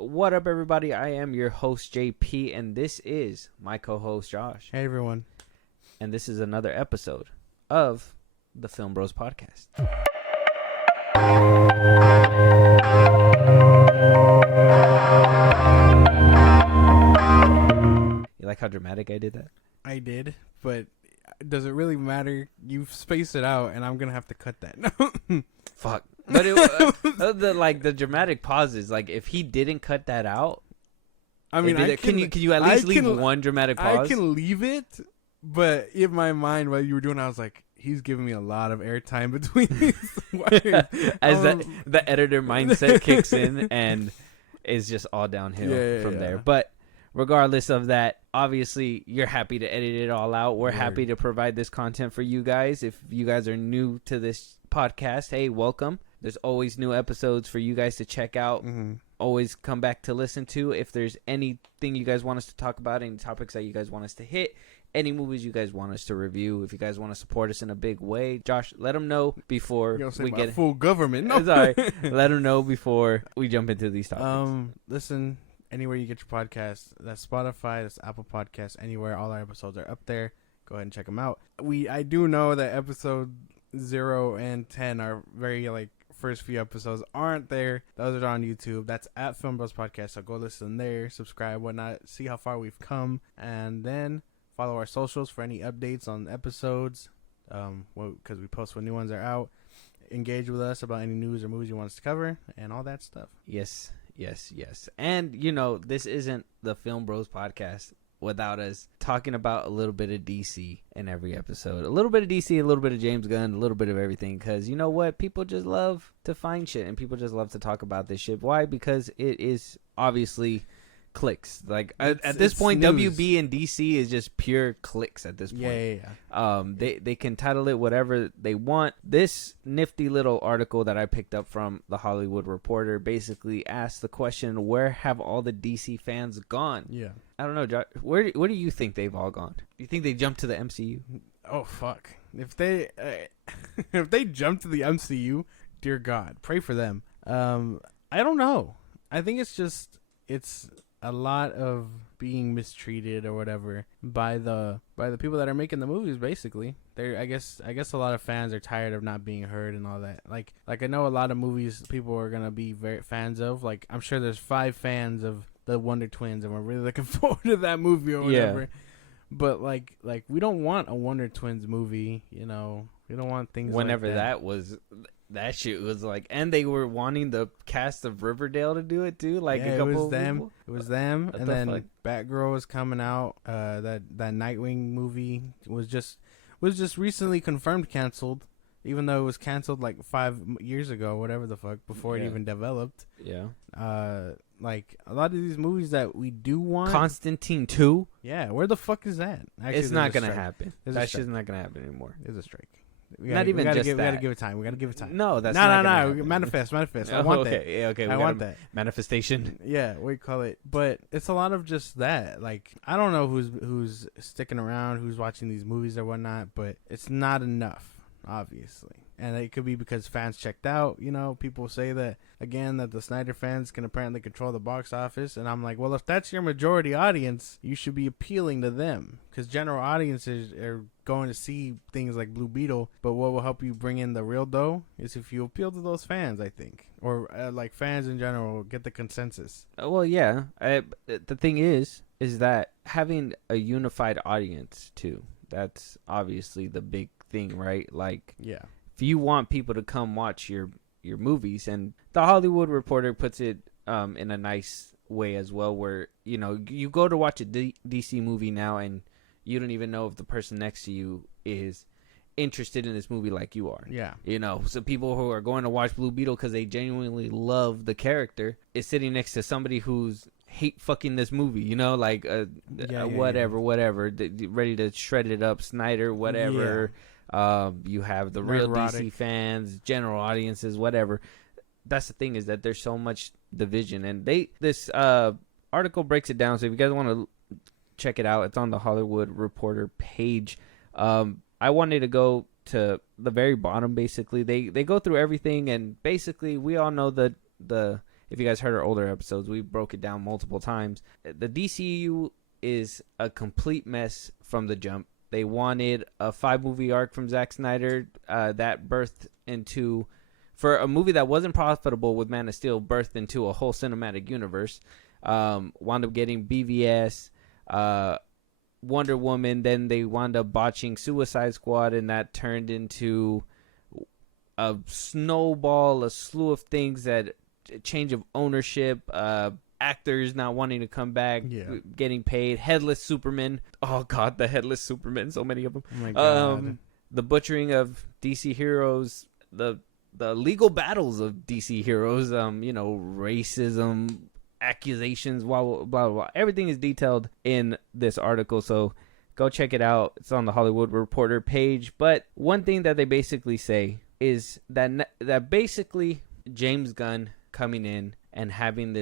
What up, everybody? I am your host, JP, and this is my co-host, Josh. Hey, everyone. And this is another episode of the FilmBros podcast. You like how dramatic I did that? I did, but does it really matter? You've spaced it out, and I'm going to have to cut that. Fuck. But the dramatic pauses, like if he didn't cut that out, I mean, can you at least leave one dramatic pause? I can leave it, but in my mind, while you were doing it, I was like, he's giving me a lot of airtime between these words. As the editor mindset kicks in and is just all downhill from there. But regardless of that, obviously, you're happy to edit it all out. We're happy to provide this content for you guys. If you guys are new to this podcast, hey, welcome. There's always new episodes for you guys to check out. Mm-hmm. Always come back to listen to. If there's anything you guys want us to talk about, any topics that you guys want us to hit, any movies you guys want us to review, if you guys want to support us in a big way, Josh, let them know before we get full government. No. Sorry, let them know before we jump into these topics. Listen, anywhere you get your podcast, that's Spotify, that's Apple Podcasts, anywhere. All our episodes are up there. Go ahead and check them out. I do know that episode 0 and 10 are very first few episodes aren't there. Those are on YouTube. That's at FilmBros Podcast. So go listen there, subscribe, whatnot, see how far we've come, and then follow our socials for any updates on episodes. Because we post when new ones are out. Engage with us about any news or movies you want us to cover and all that stuff. Yes. And this isn't the Film Bros podcast without us talking about a little bit of DC in every episode. A little bit of DC, a little bit of James Gunn, a little bit of everything. Because you know what? People just love to find shit, and people just love to talk about this shit. Why? Because it is obviously clicks. Like at this point, news. WB and DC is just pure clicks at this point. Yeah. They can title it whatever they want. This nifty little article that I picked up from the Hollywood Reporter basically asked the question, where have all the DC fans gone? Yeah. I don't know, Josh. Where do you think they've all gone? Do you think they jumped to the MCU? Oh fuck! If they jump to the MCU, dear God, pray for them. I don't know. I think it's a lot of being mistreated or whatever by the people that are making the movies. Basically, I guess a lot of fans are tired of not being heard and all that. Like I know a lot of movies people are gonna be very fans of. Like I'm sure there's 5 fans of the Wonder Twins, and we're really looking forward to that movie or whatever. Yeah. But like we don't want a Wonder Twins movie. We don't want things. Whenever like that. That shit was like, and they were wanting the cast of Riverdale to do it too. Like a couple it was of them. people. It was them, What and the then fuck? Batgirl was coming out. That Nightwing movie was just recently confirmed canceled, even though it was canceled like 5 years ago, whatever the fuck, before it even developed. Yeah. Like a lot of these movies that we do want. Constantine 2. Yeah, where the fuck is that? Actually, It's not gonna happen. That shit's not gonna happen anymore. There's a strike. We gotta give it time. We gotta give it time. No, that's not gonna happen. Manifest. I Oh, want okay. that. Yeah, okay. I want that. Manifestation. Yeah, we call it. But it's a lot of just that. Like I don't know who's sticking around, who's watching these movies or whatnot, but it's not enough, obviously. And it could be because fans checked out. People say that the Snyder fans can apparently control the box office. And I'm like, well, if that's your majority audience, you should be appealing to them. Because general audiences are going to see things like Blue Beetle. But what will help you bring in the real dough is if you appeal to those fans, I think. Or fans in general, get the consensus. Well, yeah. The thing is that having a unified audience, too, that's obviously the big thing, right? Like, yeah. If you want people to come watch your movies, and the Hollywood Reporter puts it in a nice way as well, where you go to watch a DC movie now and you don't even know if the person next to you is interested in this movie like you are. Yeah. So people who are going to watch Blue Beetle because they genuinely love the character is sitting next to somebody who's hate fucking this movie, whatever, ready to shred it up, Snyder, whatever. Yeah. You have the real DC fans, general audiences, whatever. That's the thing, is that there's so much division, and this article breaks it down. So if you guys want to check it out, it's on the Hollywood Reporter page. I wanted to go to the very bottom. Basically, they go through everything, and basically we all know that the if you guys heard our older episodes, we broke it down multiple times. The DCU is a complete mess from the jump. They wanted a 5-movie arc from Zack Snyder that birthed into, for a movie that wasn't profitable with Man of Steel, birthed into a whole cinematic universe. Wound up getting BVS, Wonder Woman, then they wound up botching Suicide Squad, and that turned into a snowball, a slew of things, that change of ownership, actors not wanting to come back, getting paid, Headless Superman. Oh god, the Headless Superman, so many of them. Oh my god. The butchering of DC heroes, the legal battles of DC heroes, racism, accusations, blah, blah, blah, blah. Everything is detailed in this article, so go check it out. It's on the Hollywood Reporter page. But one thing that they basically say is that basically James Gunn coming in and having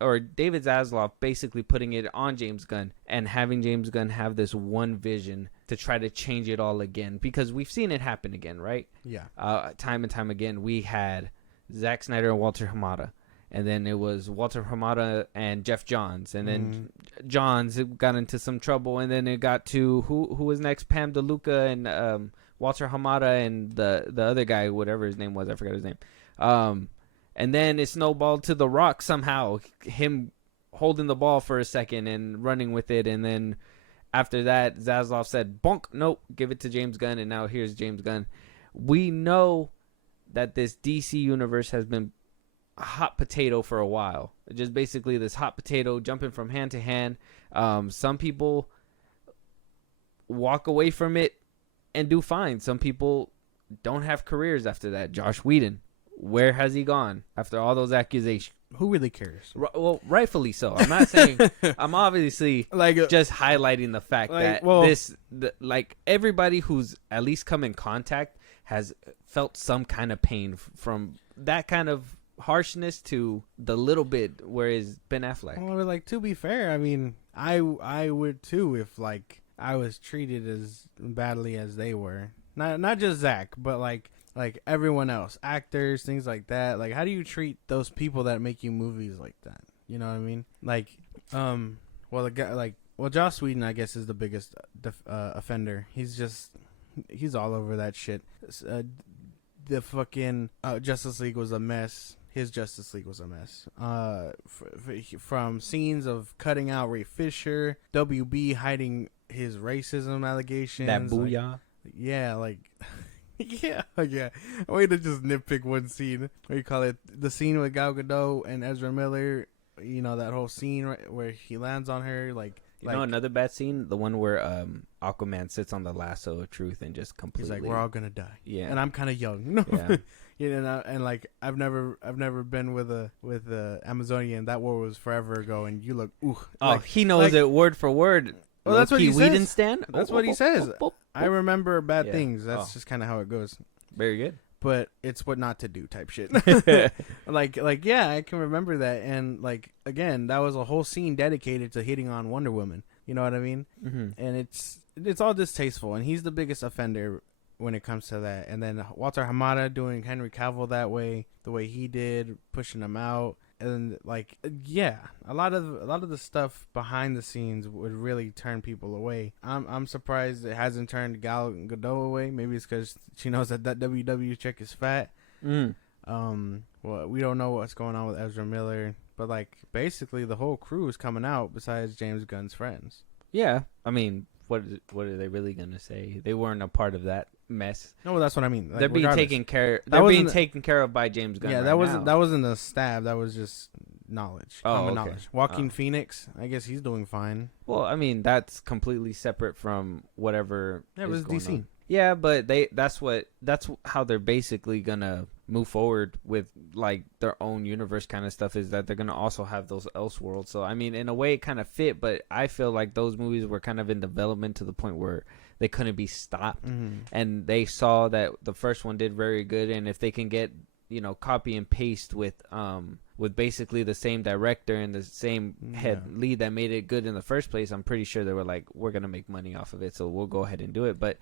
or David Zaslav basically putting it on James Gunn and having James Gunn have this one vision to try to change it all again, because we've seen it happen again, right? Yeah. Time and time again, we had Zack Snyder and Walter Hamada, and then it was Walter Hamada and Jeff Johns, and then Johns got into some trouble, and then it got to who was next? Pam DeLuca and Walter Hamada and the other guy, whatever his name was, I forgot his name. And then it snowballed to The Rock somehow, him holding the ball for a second and running with it. And then after that, Zaslav said, bonk, nope, give it to James Gunn. And now here's James Gunn. We know that this DC universe has been a hot potato for a while. Just basically this hot potato jumping from hand to hand. Some people walk away from it and do fine. Some people don't have careers after that. Josh Whedon. Where has he gone after all those accusations? Who really cares? Well, rightfully so. I'm not saying. I'm obviously just highlighting the fact that everybody who's at least come in contact has felt some kind of pain from that kind of harshness to the little bit where is Ben Affleck. Well, to be fair, I mean, I would too if I was treated as badly as they were. Not just Zach, but like everyone else, actors, things like that. Like, how do you treat those people that make you movies like that? You know what I mean? The guy, Joss Whedon, I guess, is the biggest offender. He's all over that shit. The fucking Justice League was a mess. His Justice League was a mess. From scenes of cutting out Ray Fisher, WB hiding his racism allegations. That booyah. Yeah, I want to just nitpick one scene. What do you call it? The scene with Gal Gadot and Ezra Miller. You know, that whole scene where he lands on her. Another bad scene? The one where Aquaman sits on the lasso of truth and just completely... He's like, we're all going to die. Yeah. And I'm kind of young. Yeah. I've never been with a Amazonian. That war was forever ago, and you look... he knows it word for word. Well, that's what he says. Stand? That's what he says. I remember bad things. That's just kind of how it goes. Very good. But it's what not to do type shit. Yeah, I can remember that. And again, that was a whole scene dedicated to hitting on Wonder Woman. You know what I mean? Mm-hmm. And it's all distasteful. And he's the biggest offender when it comes to that. And then Walter Hamada doing Henry Cavill that way, the way he did, pushing him out. And a lot of the stuff behind the scenes would really turn people away. I'm surprised it hasn't turned Gal Gadot away. Maybe it's because she knows that WWE chick is fat. Well, we don't know what's going on with Ezra Miller, but basically the whole crew is coming out besides James Gunn's friends. Yeah, I mean, what are they really gonna say? They weren't a part of that mess. No, that's what I mean. They're being taken care. They're being taken care of by James Gunn. Yeah, that wasn't a stab. That was just knowledge. Common knowledge. Joaquin Phoenix, I guess he's doing fine. Well, I mean, that's completely separate from whatever. Yeah, it was DC. On. Yeah, but that's how they're basically gonna move forward with their own universe kind of stuff, is that they're gonna also have those Elseworlds. So I mean, in a way it kind of fit, but I feel like those movies were kind of in development to the point where they couldn't be stopped. Mm-hmm. And they saw that the first one did very good, and if they can get, copy and paste with basically the same director and the same head lead that made it good in the first place, I'm pretty sure they were like, we're gonna make money off of it, so we'll go ahead and do it. But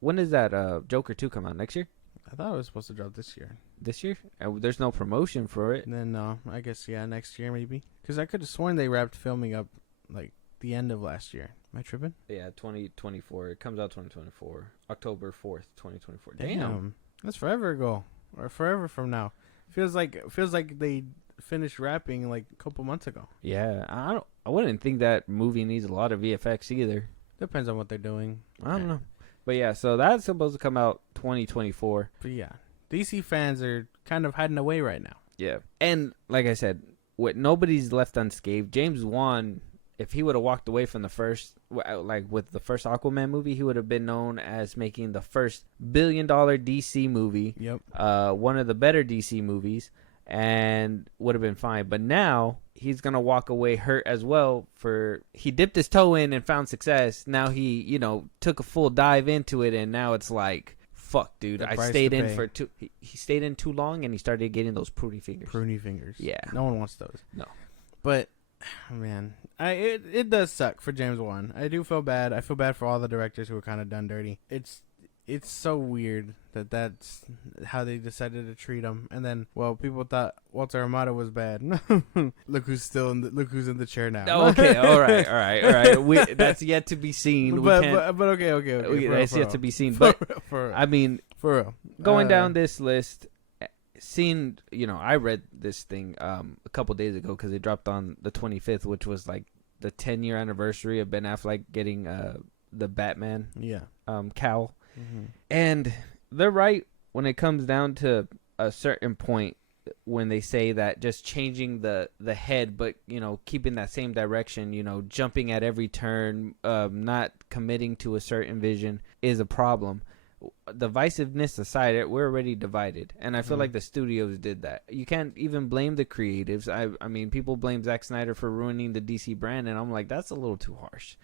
when does that Joker 2 come out? Next year? I thought it was supposed to drop this year. this year? There's no promotion for it. And then no, I guess next year maybe. Because I could have sworn they wrapped filming up like the end of last year. Am I tripping? Yeah, 2024. It comes out 2024, October 4th, 2024. Damn, that's forever ago, or forever from now. Feels like they finished wrapping like a couple months ago. Yeah, I wouldn't think that movie needs a lot of VFX either. Depends on what they're doing. I don't know. But yeah, so that's supposed to come out 2024. But yeah, DC fans are kind of hiding away right now. Yeah. And like I said, nobody's left unscathed. James Wan, if he would have walked away from the first, like with the first Aquaman movie, he would have been known as making the first $1 billion DC movie. Yep. One of the better DC movies, and would have been fine. But now he's going to walk away hurt as well. He dipped his toe in and found success. Now he, took a full dive into it, and now it's like, fuck, dude, I stayed in for he stayed in too long, and he started getting those pruny fingers. Yeah. No one wants those. No. But, man, it does suck for James Wan. I do feel bad. I feel bad for all the directors who were kind of done dirty. It's so weird that that's how they decided to treat him. And then, people thought Walter Amado was bad. Look who's in the chair now. Oh, okay, all right. That's yet to be seen. But okay. That's yet to be seen. But I mean, for real, going down this list, seeing, I read this thing a couple days ago because it dropped on the 25th, which was like the 10-year anniversary of Ben Affleck getting the Batman cowl. Mm-hmm. And they're right when it comes down to a certain point when they say that just changing the head, but keeping that same direction, jumping at every turn, not committing to a certain vision is a problem. Divisiveness aside, we're already divided, and I feel like the studios did that. You can't even blame the creatives. I mean, people blame Zack Snyder for ruining the DC brand, and I'm like, that's a little too harsh.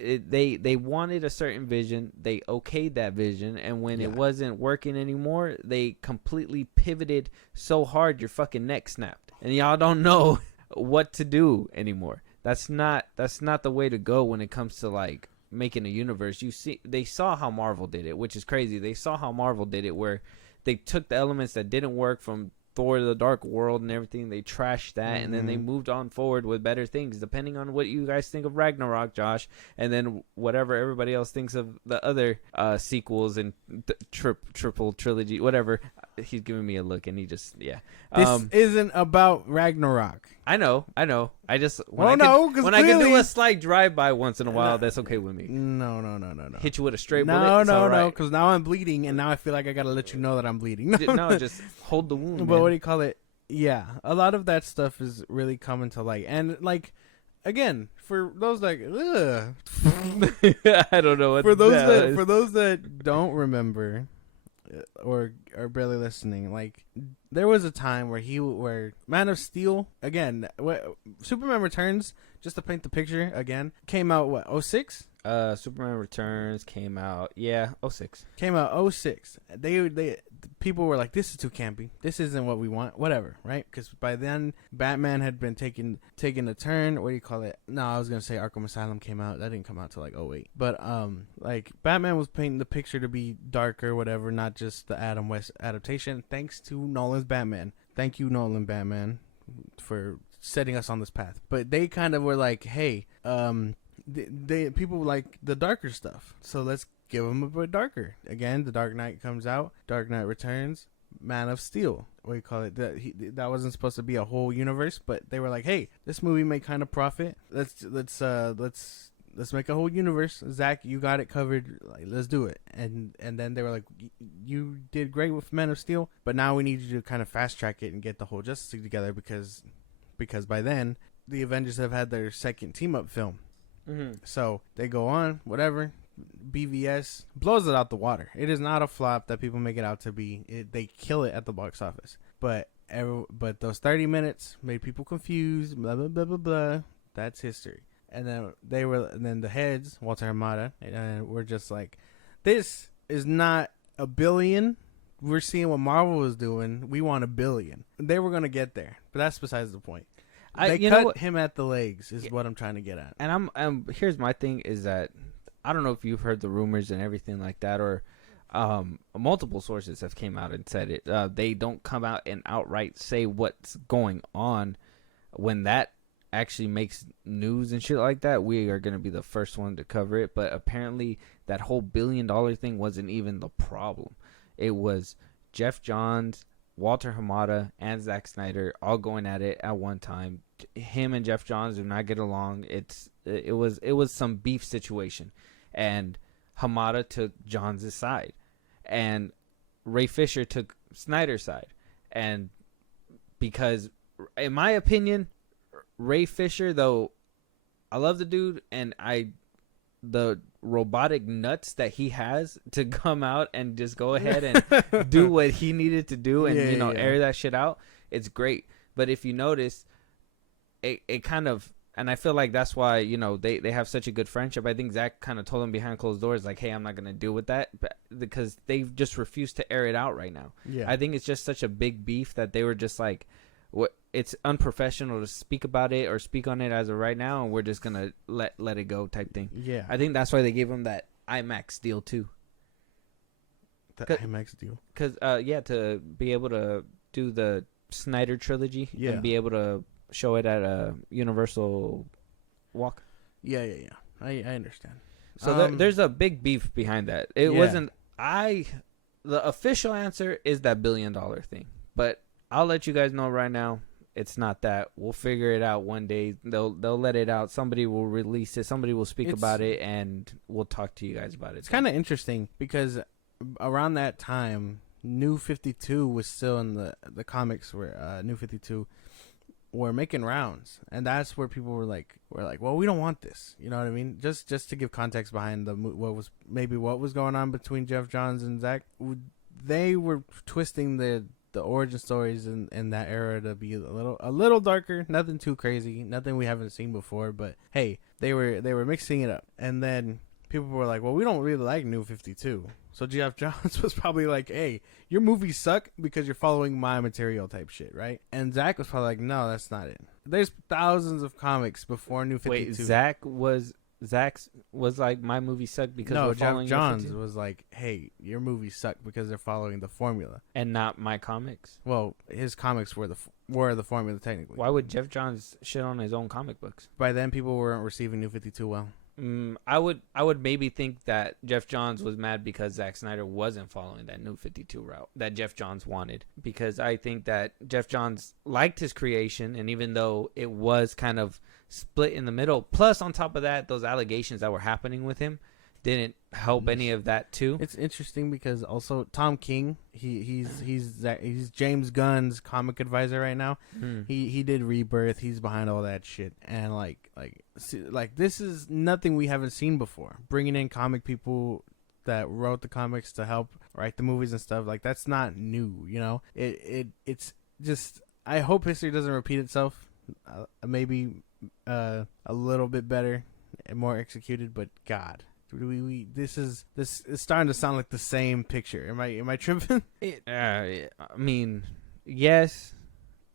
They wanted a certain vision, they okayed that vision, and when it wasn't working anymore, they completely pivoted so hard your fucking neck snapped, and y'all don't know what to do anymore. That's not the way to go when it comes to like making a universe. They saw how Marvel did it, which is crazy. They saw how Marvel did it, where they took the elements that didn't work from Thor: The Dark World and everything, they trashed that, and then they moved on forward with better things, depending on what you guys think of Ragnarok, Josh, and then whatever everybody else thinks of the other sequels and triple trilogy, whatever. He's giving me a look, and he just this isn't about Ragnarok. I know. I just when I can do a slight drive-by once in a while, that's okay with me. No. Hit you with a straight bullet. No, because now I'm bleeding, and now I feel like I gotta let you know that I'm bleeding. No, just hold the wound. But what do you call it? Yeah, a lot of that stuff is really coming to light, and like, again, for those like, I don't know what for those that don't remember or are barely listening, like, there was a time where Man of Steel, again, Superman Returns, just to paint the picture again, came out 2006? Superman Returns came out 2006. Came out 2006. They people were like, this is too campy. This isn't what we want. Whatever, right? Because by then Batman had been taking a turn. What do you call it? No, I was gonna say Arkham Asylum came out. That didn't come out till like 2008. But like, Batman was painting the picture to be darker, whatever, not just the Adam West adaptation. Thanks to Nolan's Batman. Thank you, Nolan Batman, for setting us on this path. But they kind of were like, hey, people like the darker stuff, so let's give them a bit darker. Again, The Dark Knight comes out, Dark Knight Returns, Man of Steel. What do you call it? That wasn't supposed to be a whole universe, but they were like, hey, this movie may kind of profit. Let's make a whole universe. Zach, you got it covered. Like, let's do it. And then they were like, you did great with Man of Steel, but now we need you to kind of fast track it and get the whole Justice League together, because by then the Avengers have had their second team up film. Mm-hmm. So they go on, whatever. BVS blows it out the water. It is not a flop that people make it out to be. They kill it at the box office. But those 30 minutes made people confused. Blah blah blah blah blah. That's history. And then the heads, Walter Hamada, were just like, this is not a billion. We're seeing what Marvel was doing. We want $1 billion. They were gonna get there, but that's besides the point. They cut him at the legs, is what I'm trying to get at. And here's my thing is that I don't know if you've heard the rumors and everything like that, or multiple sources have came out and said it. They don't come out and outright say what's going on. When that actually makes news and shit like that, we are going to be the first one to cover it. But apparently that whole $1 billion thing wasn't even the problem. It was Jeff Johns, Walter Hamada, and Zack Snyder all going at it at one time. Him and Jeff Johns do not get along. It was some beef situation, and Hamada took Johns' side, and Ray Fisher took Snyder's side. And because, in my opinion, Ray Fisher, though I love the dude, and the robotic nuts that he has to come out and just go ahead and do what he needed to do and air that shit out, it's great. But if you notice, it kind of, and I feel like that's why they have such a good friendship. I think Zach kind of told him behind closed doors, like, hey, I'm not gonna deal with that, because they've just refused to air it out right now. I think it's just such a big beef that they were just like, what, it's unprofessional to speak about it or speak on it as of right now, and we're just gonna let it go type thing. I think that's why they gave him that IMAX deal too. The IMAX deal, because to be able to do the Snyder trilogy and be able to show it at a Universal walk. I understand. So there's a big beef behind that. It wasn't. The official answer is that $1 billion thing, but I'll let you guys know right now, it's not that. We'll figure it out one day. They'll let it out. Somebody will release it. Somebody will speak about it, and we'll talk to you guys about it. It's kind of interesting because around that time, New 52 was still in the comics, where New 52 were making rounds, and that's where people were like, well, we don't want this. You know what I mean? Just to give context behind what was going on between Jeff Johns and Zach, they were twisting the origin stories in that era to be a little darker, nothing too crazy, nothing we haven't seen before. But hey, they were mixing it up, and then people were like, well, we don't really like New 52. So Jeff Johns was probably like, hey, your movies suck because you're following my material type shit, right? And Zach was probably like, no, that's not it. There's thousands of comics before New 52. Wait, Zach's was like, my movie sucked because we're following Jeff Johns was like, hey, your movies suck because they're following the formula, and not my comics. Well, his comics were the formula technically. Why would Jeff Johns shit on his own comic books? By then, people weren't receiving New 52 well. I would maybe think that Jeff Johns was mad because Zack Snyder wasn't following that New 52 route that Jeff Johns wanted, because I think that Jeff Johns liked his creation, and even though it was kind of split in the middle, plus on top of that, those allegations that were happening with him didn't help any of that too. It's interesting because also Tom King, he's James Gunn's comic advisor right now. He did Rebirth. He's behind all that shit, and like this is nothing we haven't seen before. Bringing in comic people that wrote the comics to help write the movies and stuff, like, that's not new. It's just, I hope history doesn't repeat itself. Maybe a little bit better and more executed, but God. This is starting to sound like the same picture. Am I tripping? I mean, yes,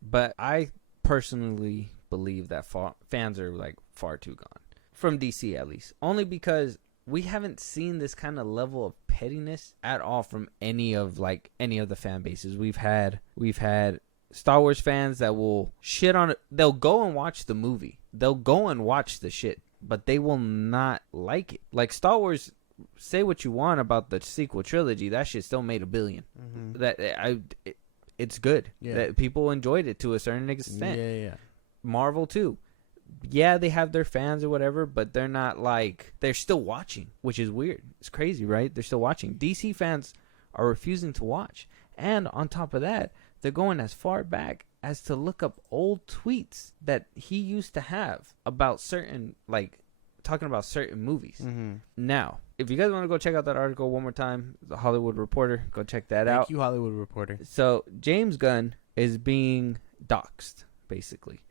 but I personally believe that fans are like far too gone from DC, at least, only because we haven't seen this kind of level of pettiness at all from any of the fan bases. We've had Star Wars fans that will shit on it. They'll go and watch the movie. They'll go and watch the shit, but they will not like it. Like, Star Wars, say what you want about the sequel trilogy, that shit still made $1 billion. It's good. That people enjoyed it to a certain extent. Marvel too. Yeah, they have their fans or whatever, but they're not like, they're still watching, which is weird. It's crazy, right? They're still watching. DC fans are refusing to watch, and on top of that, they're going as far back as to look up old tweets that he used to have about certain, talking about certain movies. Now, if you guys want to go check out that article one more time, The Hollywood Reporter, go check that out. Thank you, Hollywood Reporter. So, James Gunn is being doxxed, basically.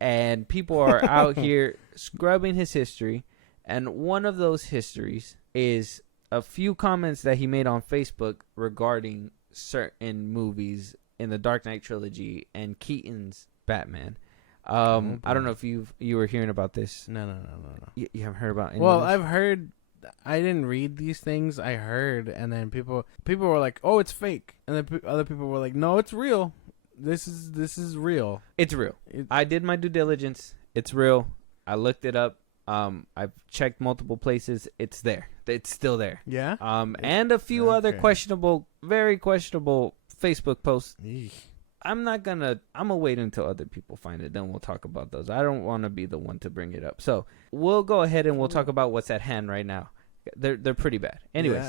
And people are out here scrubbing his history, and one of those histories is a few comments that he made on Facebook regarding certain movies in the Dark Knight trilogy and Keaton's Batman. I don't know if you were hearing about this. No. You haven't heard about any Well, I've heard I didn't read these things. I heard, and then people were like, "Oh, it's fake," and then other people were like, "No, it's real. This is real. It's real. I did my due diligence. It's real. I looked it up. I've checked multiple places. It's there. It's still there. Yeah. And a few other very questionable Facebook posts. Eesh. I'm gonna wait until other people find it. Then we'll talk about those. I don't want to be the one to bring it up. So we'll go ahead and we'll talk about what's at hand right now. They're pretty bad. Anyways,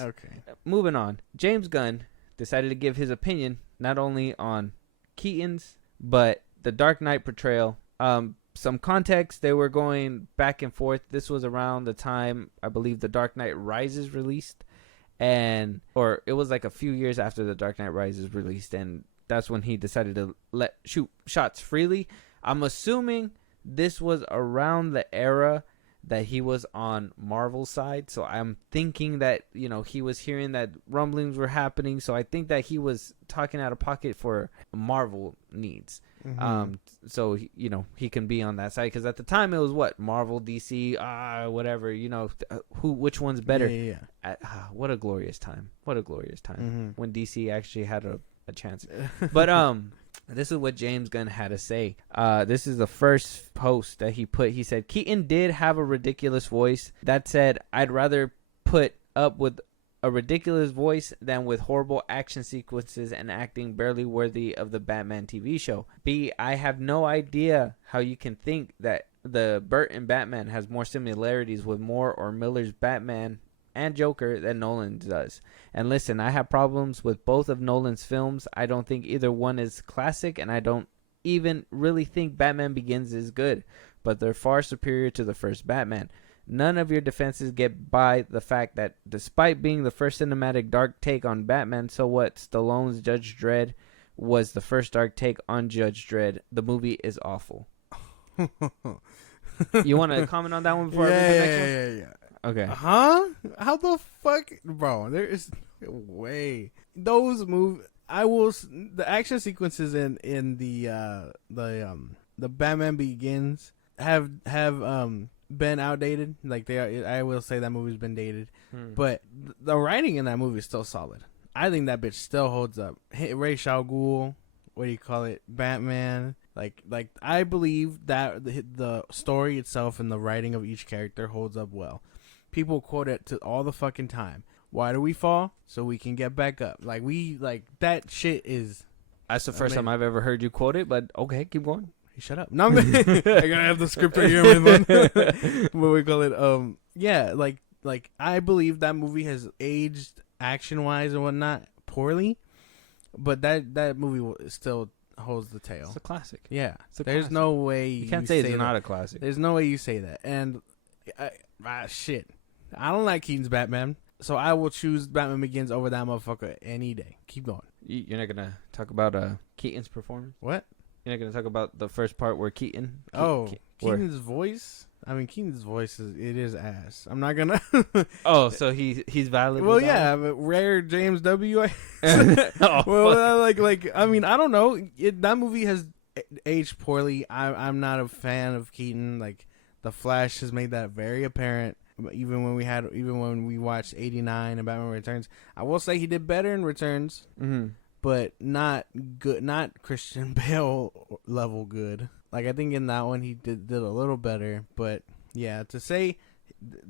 moving on. James Gunn decided to give his opinion not only on Keatons but the Dark Knight portrayal. Some context, they were going back and forth. This was around the time I believe the Dark Knight Rises released, or it was like a few years after the Dark Knight Rises released, and that's when he decided to shoot shots freely. I'm assuming this was around the era that he was on Marvel's side. So I'm thinking that, he was hearing that rumblings were happening. So I think that he was talking out of pocket for Marvel needs. Mm-hmm. So, he can be on that side. Because at the time, it was what? Marvel, DC, whatever, which one's better? Yeah. What a glorious time. What a glorious time. Mm-hmm. When DC actually had a chance. But this is what James Gunn had to say. This is the first post that he put. He said, Keaton did have a ridiculous voice. That said, I'd rather put up with a ridiculous voice than with horrible action sequences and acting barely worthy of the Batman TV show. B, I have no idea how you can think that the Burton Batman has more similarities with Moore or Miller's Batman and Joker than Nolan does. And listen, I have problems with both of Nolan's films. I don't think either one is classic, and I don't even really think Batman Begins is good, but they're far superior to the first Batman. None of your defenses get by the fact that despite being the first cinematic dark take on Batman, so what, Stallone's Judge Dredd was the first dark take on Judge Dredd. The movie is awful. You want to comment on that one before I read the next one? Yeah. Okay. Huh? How the fuck, bro? There is no way. Those the action sequences in the Batman Begins have been outdated. Like I will say that movie's been dated, but the writing in that movie is still solid. I think that bitch still holds up. Ra's al Ghul, what do you call it? Batman. Like I believe that the story itself and the writing of each character holds up well. People quote it to all the fucking time. Why do we fall? So we can get back up. That shit is. That's the first time I've ever heard you quote it, but okay, keep going. Hey, shut up. No, I gotta have the script right here, man. What we call it? Yeah, like I believe that movie has aged action wise and whatnot poorly, but that movie still holds the tail. It's a classic. Yeah, it's a there's classic. No way you can't say it's not a classic. There's no way you say that. And shit, I don't like Keaton's Batman, so I will choose Batman Begins over that motherfucker any day. Keep going. You're not gonna talk about Keaton's performance? What? You're not gonna talk about the first part where Keaton's voice. I mean, Keaton's voice is ass. I'm not gonna. Oh, so he's valid. Well, yeah, but rare James W. Well, I mean, I don't know. That movie has aged poorly. I'm not a fan of Keaton. Like, The Flash has made that very apparent. Even when we watched '89 and Batman Returns, I will say he did better in Returns, but not good. Not Christian Bale level good. Like, I think in that one he did a little better, but yeah, to say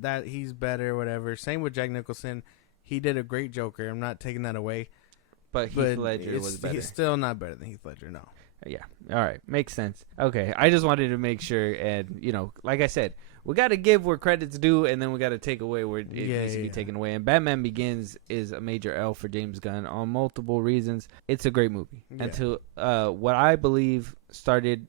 that he's better, whatever. Same with Jack Nicholson, he did a great Joker. I'm not taking that away, but Heath Ledger was better. He's still not better than Heath Ledger. No. Yeah. All right. Makes sense. Okay. I just wanted to make sure, and like I said, we got to give where credit's due, and then we got to take away where it needs to be taken away. And Batman Begins is a major L for James Gunn on multiple reasons. It's a great movie, and to what I believe started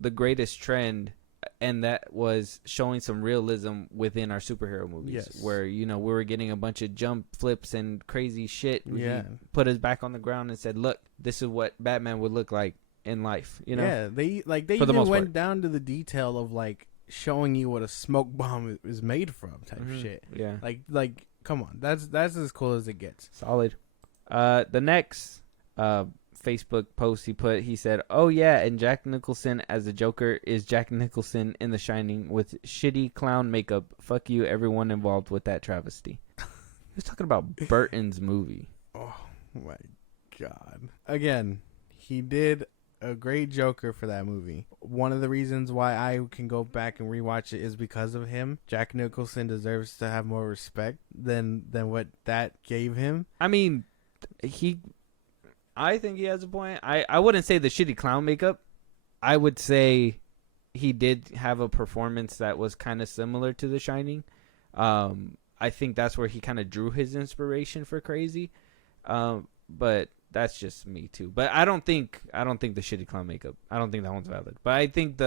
the greatest trend, and that was showing some realism within our superhero movies, where we were getting a bunch of jump flips and crazy shit. He put us back on the ground and said, "Look, this is what Batman would look like in life." Yeah, they even went down to the detail of like showing you what a smoke bomb is made from, type shit. Yeah, like come on, that's as cool as it gets. Solid. The next Facebook post he said, "Oh yeah, and Jack Nicholson as the Joker is Jack Nicholson in The Shining with shitty clown makeup. Fuck you, everyone involved with that travesty." He was talking about Burton's movie. Oh my God. Again, he did a great Joker for that movie. One of the reasons why I can go back and rewatch it is because of him. Jack Nicholson deserves to have more respect than what that gave him. I mean, I think he has a point. I wouldn't say the shitty clown makeup. I would say he did have a performance that was kind of similar to The Shining. I think that's where he kind of drew his inspiration for Crazy. But that's just me too. But I don't think the shitty clown makeup. I don't think that one's valid. But I think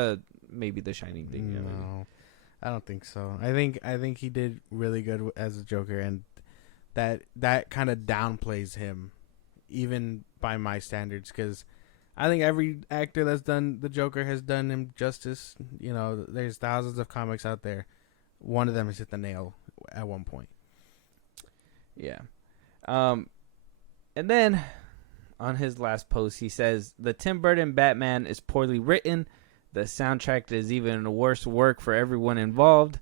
maybe the Shining thing. No, yeah, I don't think so. I think he did really good as a Joker, and that kind of downplays him, even by my standards, because I think every actor that's done the Joker has done him justice. You know, there's thousands of comics out there. One of them has hit the nail at one point. Yeah. And then on his last post, he says, "The Tim Burton Batman is poorly written. The soundtrack is even worse work for everyone involved.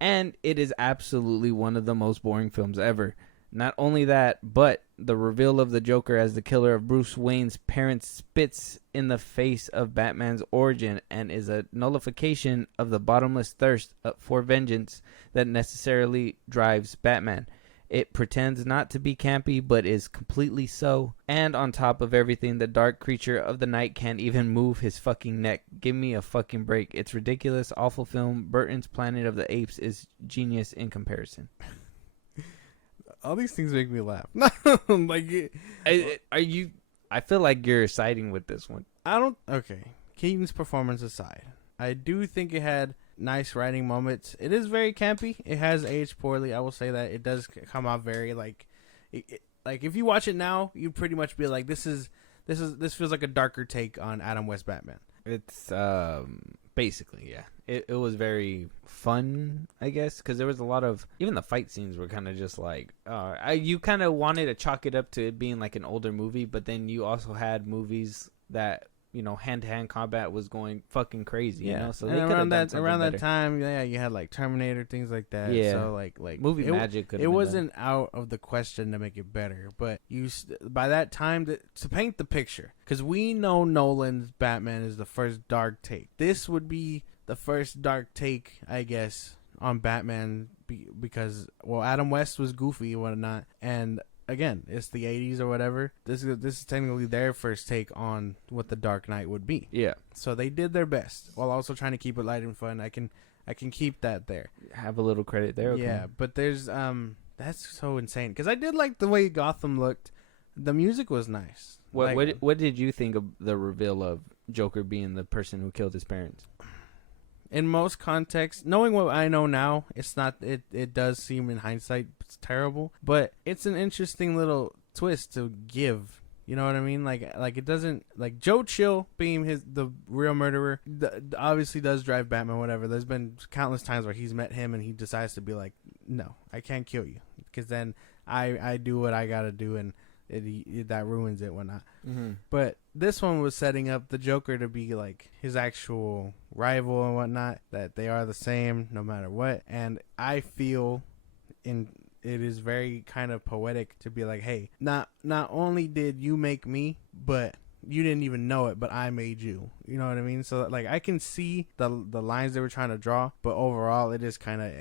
And it is absolutely one of the most boring films ever. Not only that, but the reveal of the Joker as the killer of Bruce Wayne's parents spits in the face of Batman's origin and is a nullification of the bottomless thirst for vengeance that necessarily drives Batman. It pretends not to be campy, but is completely so. And on top of everything, the dark creature of the night can't even move his fucking neck. Give me a fucking break. It's ridiculous, awful film. Burton's Planet of the Apes is genius in comparison." All these things make me laugh. I feel like you're siding with this one. Okay. Keaton's performance aside, I do think it had nice writing moments. It is very campy. It has aged poorly. I will say that it does come out very like if you watch it now, you'd pretty much be like, this feels like a darker take on Adam West Batman. It's basically, yeah. It was very fun, I guess, because there was a lot of, even the fight scenes were kind of just like, you kind of wanted to chalk it up to it being like an older movie, but then you also had movies that, you know, hand-to-hand combat was going fucking crazy, you know? So they around that time, yeah, you had like Terminator, things like that. Yeah. So like movie magic could have it been wasn't out of the question to make it better, but by that time to paint the picture, because we know Nolan's Batman is the first dark take. This would be the first dark take, I guess, on Batman because, well, Adam West was goofy and whatnot, and again, it's the 80s or whatever. This is technically their first take on what the Dark Knight would be. Yeah. So they did their best while also trying to keep it light and fun. I can keep that there. Have a little credit there. Okay. Yeah, but there's that's so insane because I did like the way Gotham looked. The music was nice. What did you think of the reveal of Joker being the person who killed his parents? In most contexts, knowing what I know now, it's not. It does seem in hindsight it's terrible, but it's an interesting little twist to give. You know what I mean? Like it doesn't, like Joe Chill being the real murderer obviously does drive Batman. Whatever. There's been countless times where he's met him and he decides to be like, no, I can't kill you, because then I do what I gotta do and that ruins it, whatnot. Mm-hmm. But this one was setting up the Joker to be like his actual rival and whatnot, that they are the same no matter what. And I feel it is very kind of poetic to be like, hey, not only did you make me, but you didn't even know it, but I made you. You know what I mean? So like I can see the lines they were trying to draw, but overall it is kind of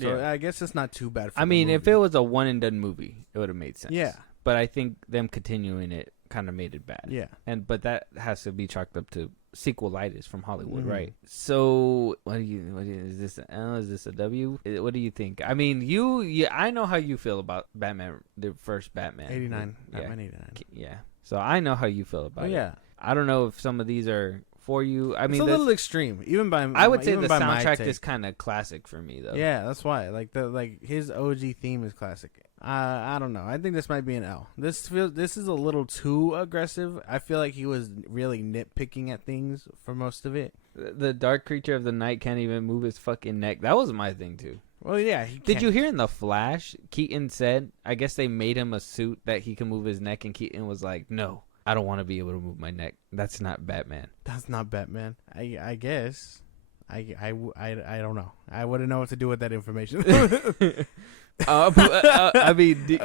So yeah. I guess it's not too bad. I mean, if it was a one and done movie, it would have made sense. Yeah. But I think them continuing it kind of made it bad. Yeah. But that has to be chalked up to sequelitis from Hollywood, right? So is this a W? What do you think? I mean, I know how you feel about Batman, the first Batman. 89. Yeah. Batman 89. Yeah. So I know how you feel about it. Yeah. I don't know if some of these are for you. I mean, it's a little extreme. I would say the soundtrack is kind of classic for me, though. Yeah, that's why. Like his OG theme is classic. I don't know. I think this might be an L. This is a little too aggressive. I feel like he was really nitpicking at things for most of it. The dark creature of the night can't even move his fucking neck. That was my thing too. Well, yeah. Did you hear in The Flash, Keaton said, I guess they made him a suit that he can move his neck, and Keaton was like, no, I don't want to be able to move my neck. That's not Batman. That's not Batman. I guess. I don't know. I wouldn't know what to do with that information. I mean, did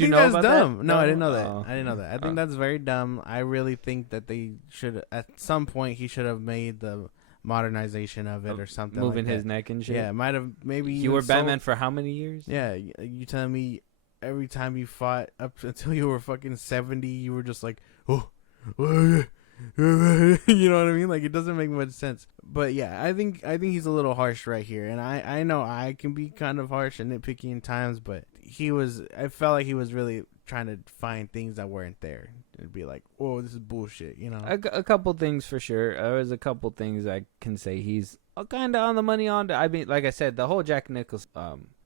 you know about dumb. that? No, I didn't know that. Oh. I didn't know that. I think that's very dumb. I really think that they should, at some point, he should have made the modernization of it or something. Moving like his that. neck and shit. Yeah, it might have maybe. You were Batman for how many years? Yeah, you telling me every time you fought up until you were fucking 70, you were just like, oh, you know what I mean? Like, it doesn't make much sense. But yeah, I think he's a little harsh right here, and I know I can be kind of harsh and nitpicky in times, but I felt like he was really trying to find things that weren't there. It'd be like, whoa, this is bullshit, you know? A couple things for sure. There's a couple things I can say he's kind of on the money on. I mean, like I said, the whole Jack Nicholson,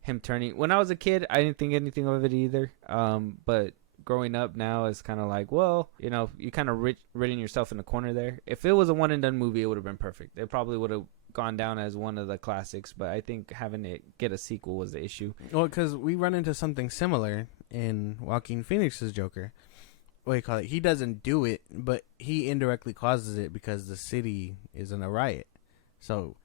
him turning. When I was a kid, I didn't think anything of it either. But growing up now is kind of like, well, you know, you kind of written yourself in a corner there. If it was a one and done movie, it would have been perfect. It probably would have gone down as one of the classics, but I think having it get a sequel was the issue. Well, because we run into something similar in Joaquin Phoenix's Joker. What do you call it? He doesn't do it, but he indirectly causes it because the city is in a riot. So,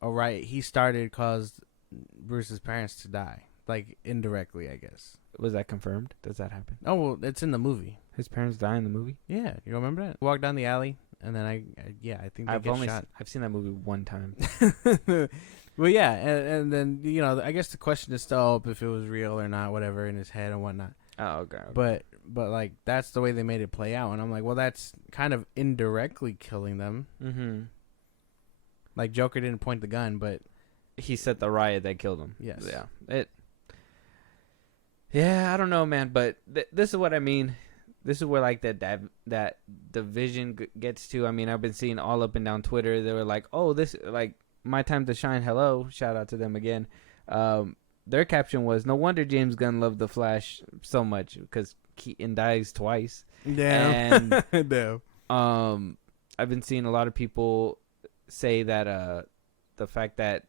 a riot he started caused Bruce's parents to die. Like, indirectly, I guess. Was that confirmed? Does that happen? Oh, well, it's in the movie. His parents die in the movie? Yeah, you remember that? Walk down the alley, and then I think they get shot. I've seen that movie one time. Well, yeah, and then, you know, I guess the question is still up if it was real or not, whatever, in his head and whatnot. Oh, okay. But like, that's the way they made it play out, and I'm like, well, that's kind of indirectly killing them. Mm-hmm. Like, Joker didn't point the gun, but he set the riot that killed him. Yes. Yeah. Yeah, I don't know, man, but this is what I mean. This is where like that division gets to. I mean, I've been seeing all up and down Twitter. They were like, "Oh, this like my time to shine." Hello, shout out to them again. Their caption was, "No wonder James Gunn loved the Flash so much because Keaton dies twice." Damn. And Damn. I've been seeing a lot of people say that the fact that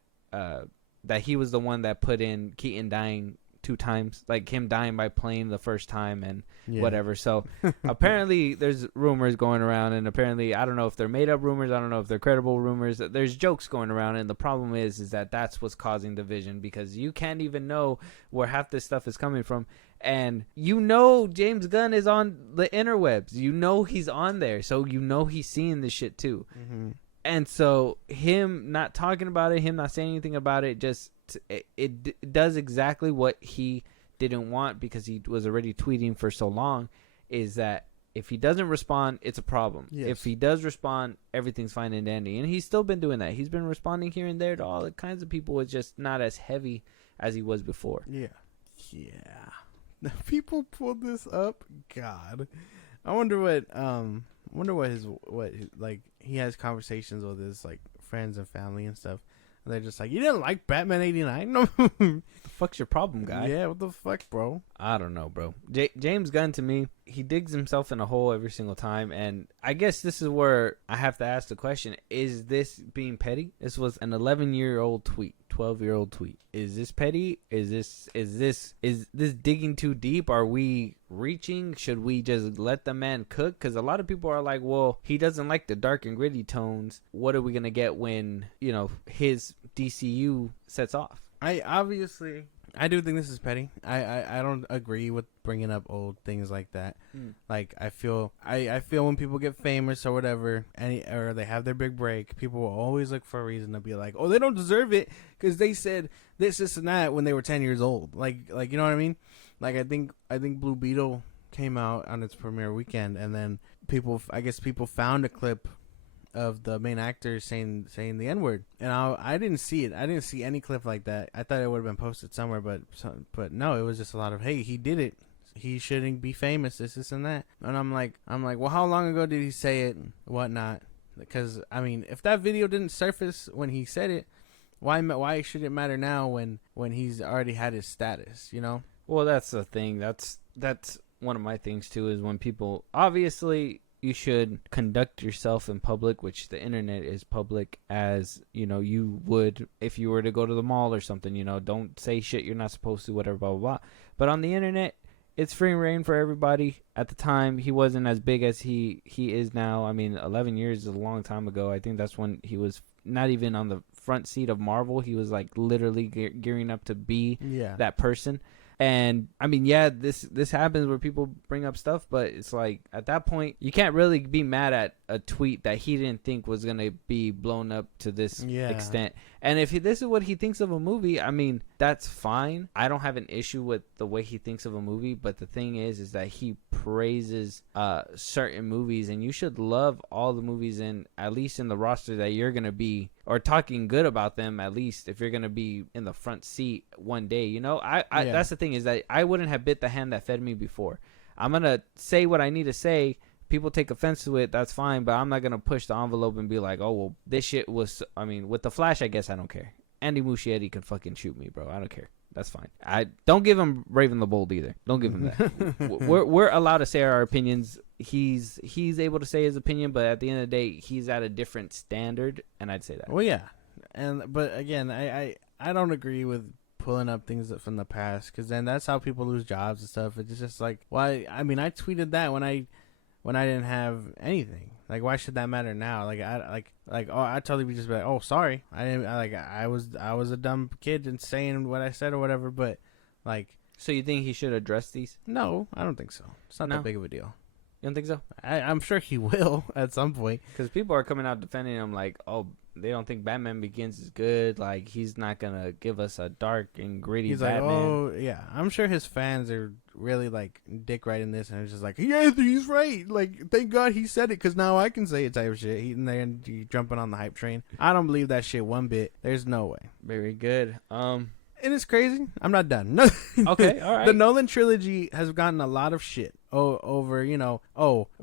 he was the one that put in Keaton dying 2 times, like him dying by plane the first time and whatever. So apparently there's rumors going around, and apparently I don't know if they're made up rumors, I don't know if they're credible rumors. There's jokes going around, and the problem is that that's what's causing division, because you can't even know where half this stuff is coming from. And you know James Gunn is on the interwebs, you know he's on there, so you know he's seeing this shit too. Mm-hmm. And so him not talking about it, him not saying anything about it, just it does exactly what he didn't want, because he was already tweeting for so long, is that if he doesn't respond, it's a problem. Yes. If he does respond, everything's fine and dandy. And he's still been doing that. He's been responding here and there to all kinds of people. It's just not as heavy as he was before. Yeah. People pulled this up. God. I wonder what his like, he has conversations with his like friends and family and stuff. And they're just like, you didn't like Batman 89? No. What the fuck's your problem, guy? Yeah, what the fuck, bro? I don't know, bro. James Gunn, to me, he digs himself in a hole every single time. And I guess this is where I have to ask the question, is this being petty? This was an 11-year-old tweet, 12-year-old tweet. Is this petty? Is this digging too deep? Are we reaching? Should we just let the man cook? Because a lot of people are like, well, he doesn't like the dark and gritty tones. What are we going to get when, you know, his DCU sets off? I do think this is petty. I don't agree with bringing up old things like that. Like, I feel when people get famous or whatever, or they have their big break, people will always look for a reason to be like, oh, they don't deserve it because they said this, and that when they were 10 years old. Like, you know what I mean? Like, I think Blue Beetle came out on its premiere weekend, and then people found a clip of the main actor saying the N-word, and I didn't see it. I didn't see any clip like that. I thought it would have been posted somewhere, but no, it was just a lot of, hey, he did it. He shouldn't be famous. This and that. And I'm like, well, how long ago did he say it? And whatnot? Because I mean, if that video didn't surface when he said it, why should it matter now when he's already had his status? You know? Well, that's the thing. That's one of my things too. Is when people, obviously, you should conduct yourself in public, which the internet is public, as, you know, you would if you were to go to the mall or something. You know, don't say shit you're not supposed to, whatever, blah, blah, blah. But on the internet, it's free reign for everybody. At the time, he wasn't as big as he is now. I mean, 11 years is a long time ago. I think that's when he was not even on the front seat of Marvel. He was like literally gearing up to be that person. And I mean, yeah, this happens where people bring up stuff, but it's like at that point you can't really be mad at a tweet that he didn't think was gonna be blown up to this extent. And if this is what he thinks of a movie, I mean, that's fine. I don't have an issue with the way he thinks of a movie, but the thing is that he praises certain movies, and you should love all the movies at least in the roster that you're gonna be, or talking good about them, at least if you're gonna be in the front seat one day. You know, I that's the thing, is that I wouldn't have bit the hand that fed me before. I'm gonna say what I need to say. People take offense to it, that's fine, but I'm not gonna push the envelope and be like, oh well, this shit was. I mean, with the Flash, I guess I don't care. Andy Muschietti can fucking shoot me, bro. I don't care. That's fine. I don't give him Raven the Bold either. Don't give him that. we're allowed to say our opinions. He's able to say his opinion, but at the end of the day, he's at a different standard, and I'd say that. Well, yeah, but again, I don't agree with pulling up things from the past, because then that's how people lose jobs and stuff. It's just like, why? I mean, I tweeted that when I didn't have anything. Like, why should that matter now? Like, I totally be just be like, oh, sorry, I was a dumb kid and saying what I said or whatever. But like, so you think he should address these? No, I don't think so. It's not that big of a deal. You don't think so? I'm sure he will at some point, because people are coming out defending him like, oh, they don't think Batman Begins is good. Like, he's not gonna give us a dark and gritty Batman. Like, oh yeah, I'm sure his fans are really like dick right in this, and it's just like, yeah, he's right. Like, thank God he said it, because now I can say it type of shit. And then jumping on the hype train. I don't believe that shit one bit. There's no way. Very good. And it's crazy. I'm not done. Okay, all right. The Nolan Trilogy has gotten a lot of shit over,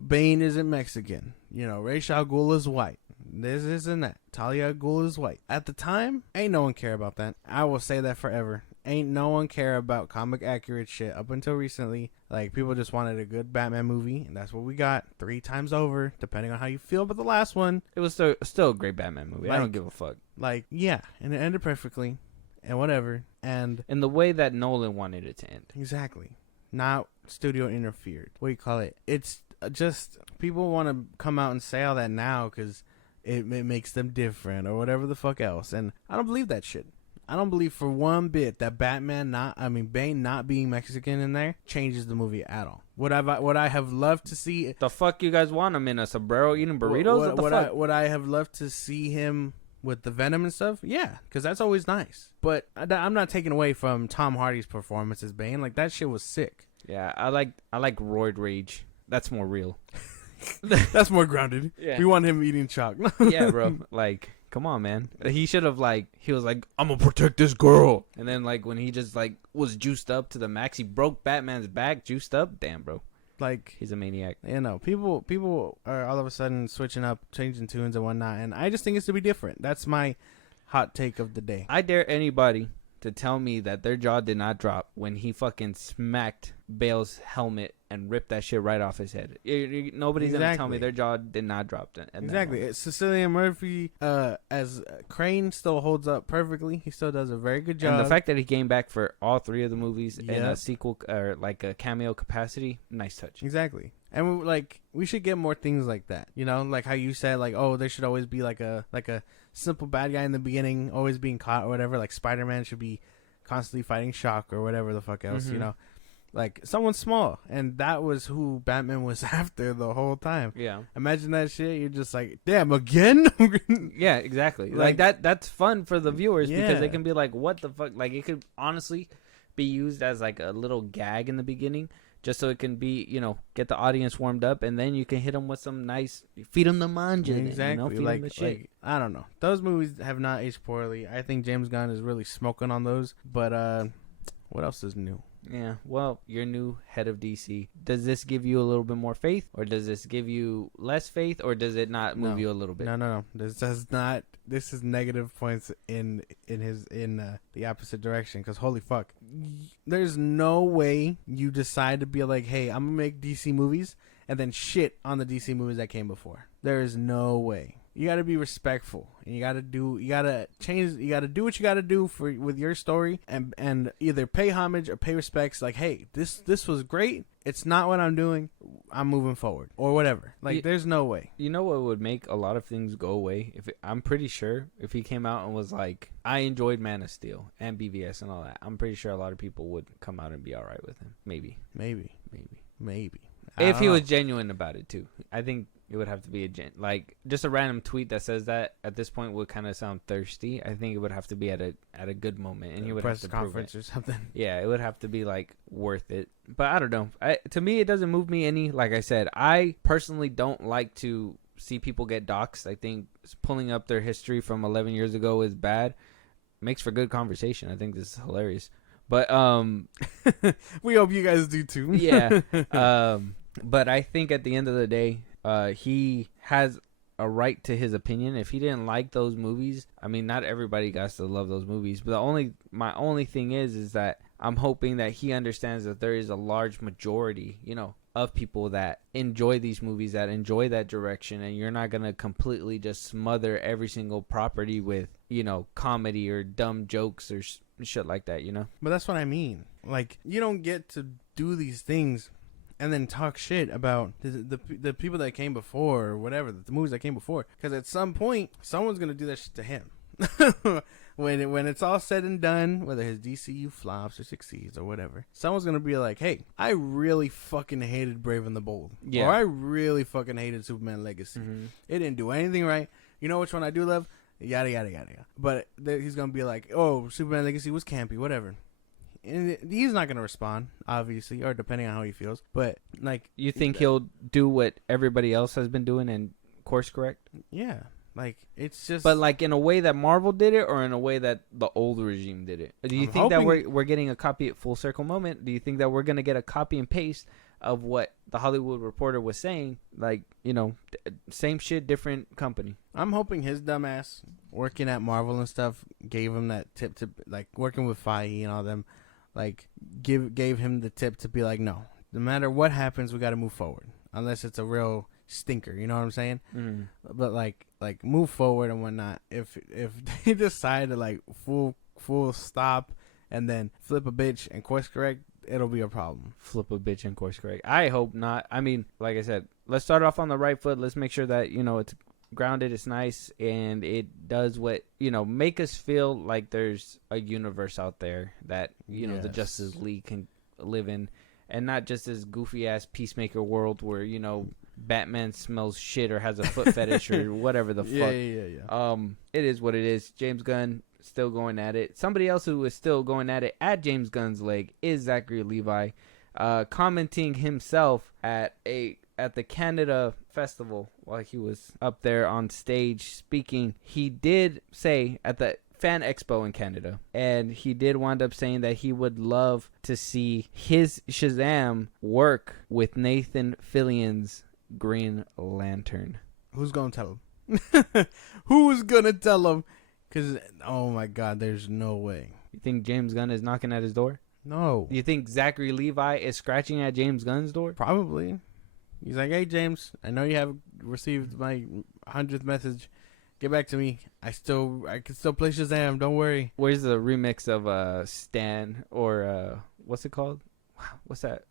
Bane isn't Mexican. Ra's al Ghul is white. This and that. Talia al Ghul is white. At the time, ain't no one care about that. I will say that forever. Ain't no one care about comic accurate shit up until recently. Like, people just wanted a good Batman movie, and that's what we got 3 times over, depending on how you feel about the last one. It was still a great Batman movie. I don't give a fuck. Like, yeah, and it ended perfectly, and whatever. And in the way that Nolan wanted it to end. Exactly. Not studio interfered. What do you call it? It's just, people want to come out and say all that now because it makes them different or whatever the fuck else. And I don't believe that shit. I don't believe for one bit that Bane not being Mexican in there changes the movie at all. Would I have loved to see? The fuck you guys want him in a sombrero eating burritos? Would I have loved to see him with the Venom and stuff? Yeah, because that's always nice. But I'm not taking away from Tom Hardy's performance as Bane. Like, that shit was sick. Yeah, I like Roid Rage. That's more real. That's more grounded. Yeah. We want him eating chalk. Yeah, bro. Like, come on, man. He should have, he was like, I'm gonna protect this girl. And then, when he just, was juiced up to the max, he broke Batman's back, juiced up. Damn, bro. Like, he's a maniac. People are all of a sudden switching up, changing tunes and whatnot, and I just think it's to be different. That's my hot take of the day. I dare anybody to tell me that their jaw did not drop when he fucking smacked Bale's helmet and ripped that shit right off his head. Nobody's gonna tell me their jaw did not drop. Exactly. Cillian Murphy, as Crane, still holds up perfectly. He still does a very good job. And the fact that he came back for all 3 of the movies in a sequel or a cameo capacity, nice touch. Exactly. And we should get more things like that. Like how you said, there should always be like a simple bad guy in the beginning, always being caught or whatever. Like Spider-Man should be constantly fighting Shock or whatever the fuck else. Mm-hmm. Like someone small, and that was who Batman was after the whole time. Yeah. Imagine that shit. You're just like, damn, again? Yeah, exactly. Like that's fun for the viewers because they can be like, what the fuck? Like, it could honestly be used as like a little gag in the beginning, just so it can be, get the audience warmed up, and then you can hit them with some nice, feed them the manja. Exactly. Feed them the shit. I don't know. Those movies have not aged poorly. I think James Gunn is really smoking on those. But what else is new? Yeah, well, your new head of DC. Does this give you a little bit more faith, or does this give you less faith, or does it not move you a little bit? No. This does not. This is negative points in the opposite direction. Because holy fuck, there's no way you decide to be like, hey, I'm gonna make DC movies and then shit on the DC movies that came before. There is no way. you got to be respectful, and you got to do what you got to do with your story, and either pay homage or pay respects. Like, hey, this was great. It's not what I'm doing. I'm moving forward, or whatever. Like, there's no way. You know what would make a lot of things go away? I'm pretty sure if he came out and was like, I enjoyed Man of Steel and BVS and all that, I'm pretty sure a lot of people would come out and be all right with him. Maybe. If he was genuine about it too. I think it would have to be like just a random tweet that says that at this point would kind of sound thirsty. I think it would have to be at a good moment, and he would have to prove it. Or something. Yeah, it would have to be like worth it. But I don't know. To me, it doesn't move me any. Like I said, I personally don't like to see people get doxxed. I think pulling up their history from 11 years ago is bad. Makes for good conversation. I think this is hilarious. But we hope you guys do too. Yeah. But I think at the end of the day, he has a right to his opinion. If he didn't like those movies, I mean, not everybody got to love those movies. But my only thing is that I'm hoping that he understands that there is a large majority, of people that enjoy these movies, that enjoy that direction, and you're not gonna completely just smother every single property with, comedy or dumb jokes or shit like that, But that's what I mean. Like, you don't get to do these things and then talk shit about the people that came before or whatever, the movies that came before. Because at some point, someone's going to do that shit to him. when it's all said and done, whether his DCU flops or succeeds or whatever, someone's going to be like, hey, I really fucking hated Brave and the Bold. Yeah. Or I really fucking hated Superman Legacy. Mm-hmm. It didn't do anything right. You know which one I do love? Yada, yada, yada, yada. But he's going to be like, oh, Superman Legacy was campy, whatever. And he's not going to respond, obviously, or depending on how he feels. But, like... You think he'll do what everybody else has been doing and course correct? Yeah. Like, it's just... But, like, in a way that Marvel did it, or in a way that the old regime did it? Do you think that we're getting a copy at full circle moment? Do you think that we're going to get a copy and paste of what the Hollywood Reporter was saying? Like, same shit, different company. I'm hoping his dumbass, working at Marvel and stuff, gave him that tip to, like, working with Feige and all them, like, gave him the tip to be like, no matter what happens, we got to move forward, unless it's a real stinker, you know what I'm saying? Mm. But like move forward and whatnot. If they decide to like full stop and then flip a bitch and course correct, it'll be a problem. Flip a bitch and course correct. I hope not. I mean, like I said, let's start off on the right foot. Let's make sure that it's grounded, it's nice, and it does what make us feel like there's a universe out there that the Justice League can live in, and not just this goofy ass Peacemaker world where Batman smells shit or has a foot fetish or whatever the fuck. Yeah. It is what it is. James Gunn still going at it. Somebody else who is still going at it at James Gunn's leg is Zachary Levi, commenting himself at the Canada Festival while he was up there on stage speaking. He did say at the Fan Expo in Canada, and he did wind up saying that he would love to see his Shazam work with Nathan Fillion's Green Lantern. Who's gonna tell him? Who's gonna tell him? Because, oh my God, there's no way. You think James Gunn is knocking at his door? No. You think Zachary Levi is scratching at James Gunn's door? Probably. He's like, hey, James, I know you have received my 100th message. Get back to me. I can still play Shazam. Don't worry. Where's the remix of Stan or what's it called? What's that?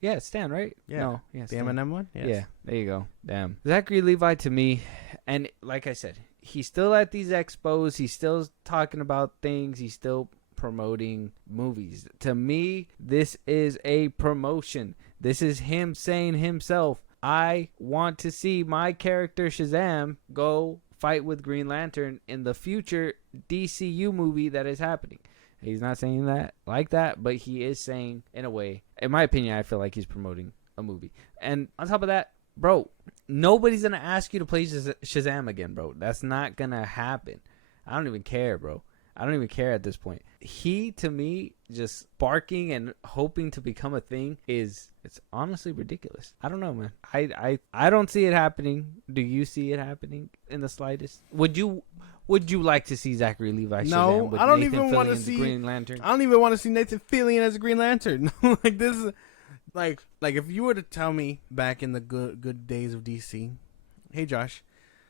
Yeah, it's Stan, right? Yeah. No, yeah, the Stan. Eminem one? Yes. Yeah, there you go. Damn. Zachary Levi to me, and like I said, he's still at these expos. He's still talking about things. He's still promoting movies. To me, this is a promotion. This is him saying himself, I want to see my character Shazam go fight with Green Lantern in the future DCU movie that is happening. He's not saying that like that, but he is saying, in a way, in my opinion, I feel like he's promoting a movie. And on top of that, bro, nobody's going to ask you to play Shazam again, bro. That's not going to happen. I don't even care, bro. I don't even care at this point. He, to me, just barking and hoping to become a thing it's honestly ridiculous. I don't know, man. I don't see it happening. Do you see it happening in the slightest? Would you like to see Zachary Levi Shazam with I don't Nathan even want to Fillion see Green Lantern? I don't even want to see Nathan Fillion as a Green Lantern. Like, this is like if you were to tell me back in the good days of DC, hey Josh,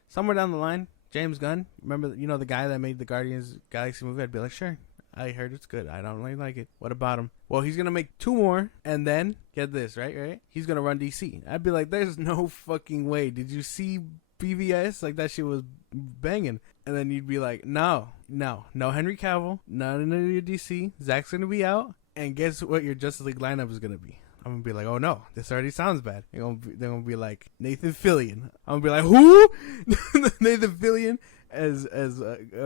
somewhere down the line, James Gunn, remember, the guy that made the Guardians Galaxy movie? I'd be like, sure, I heard it's good. I don't really like it. What about him? Well, he's going to make 2 more, and then, get this, right? He's going to run DC. I'd be like, there's no fucking way. Did you see BVS? Like, that shit was banging. And then you'd be like, no Henry Cavill, none of your DC. Zach's going to be out, and guess what your Justice League lineup is going to be? I'm going to be like, oh no, this already sounds bad. They're going to be like, Nathan Fillion. I'm going to be like, who? Nathan Fillion as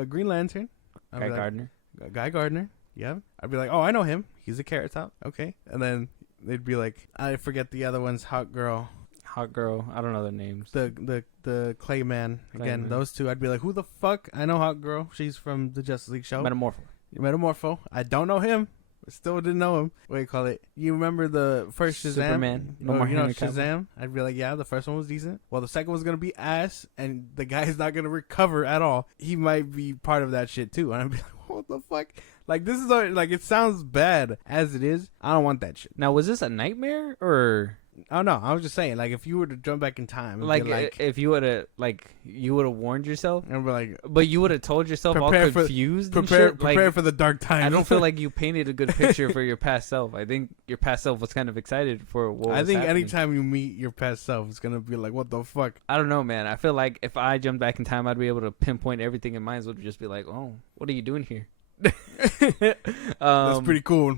Green Lantern. Guy Gardner. Yeah. I'd be like, oh, I know him. He's a Carrot Top. Okay. And then they'd be like, I forget the other one's Hot Girl. I don't know their names. The Clayman. Again, those two. I'd be like, who the fuck? I know Hot Girl. She's from the Justice League show. Metamorpho. I don't know him. Still didn't know him. What do you call it? You remember the first Shazam? Superman. Shazam? I'd be like, yeah, the first one was decent. Well, the second one's going to be ass, and the guy's not going to recover at all. He might be part of that shit, too. And I'd be like, what the fuck? Like, this is, like, it sounds bad as it is. I don't want that shit. Now, was this a nightmare, or... Oh no, I was just saying, like, if you were to jump back in time, like if you would have, like, you would have warned yourself, and we're like, but you would have told yourself all confused, prepare like, for the dark times. I don't feel like you painted a good picture for your past self. I think your past self was kind of excited for what was happening. Anytime you meet your past self, it's gonna be like, what the fuck? I don't know, man. I feel like if I jumped back in time, I'd be able to pinpoint everything, and mine would just be like, oh, what are you doing here? That's pretty cool.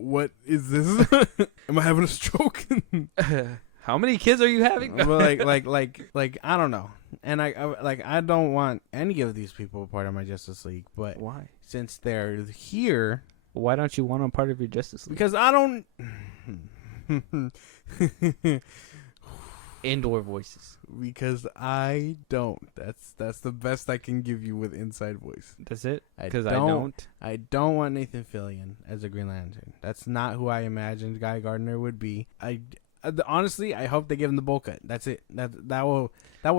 What is this? Am I having a stroke? How many kids are you having? Well, like I don't know, and I don't want any of these people part of my Justice League. But why? Since they're here, why don't you want them part of your Justice League? Because I don't. Indoor voices. Because I don't. That's the best I can give you with inside voice. That's it. Because I don't. I don't want Nathan Fillion as a Green Lantern. That's not who I imagined Guy Gardner would be. Honestly, I hope they give him the bowl cut. That's it. That will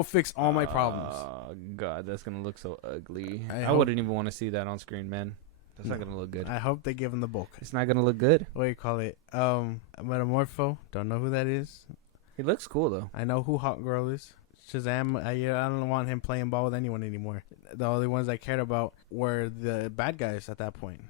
fix all my problems. Oh God, that's gonna look so ugly. I wouldn't even want to see that on screen, man. That's not gonna look good. I hope they give him the bowl cut. It's not gonna look good. What do you call it? Metamorpho. Don't know who that is. He looks cool though. I know who Hot Girl is. Shazam. I don't want him playing ball with anyone anymore. The only ones I cared about were the bad guys at that point,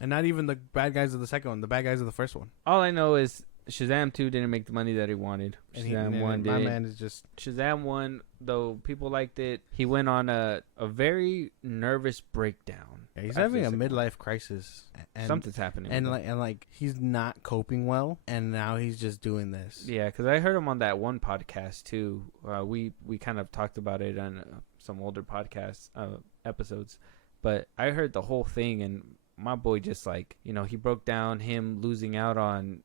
and not even the bad guys of the second one. The bad guys of the first one. All I know is Shazam 2 didn't make the money that he wanted. Shazam 1 did. My man is just... Shazam 1, though people liked it, he went on a very nervous breakdown. Yeah, he's having a midlife crisis. And something's happening. And he's not coping well, and now he's just doing this. Yeah, because I heard him on that one podcast, too. We kind of talked about it on some older podcast episodes. But I heard the whole thing, and my boy just, like, he broke down him losing out on...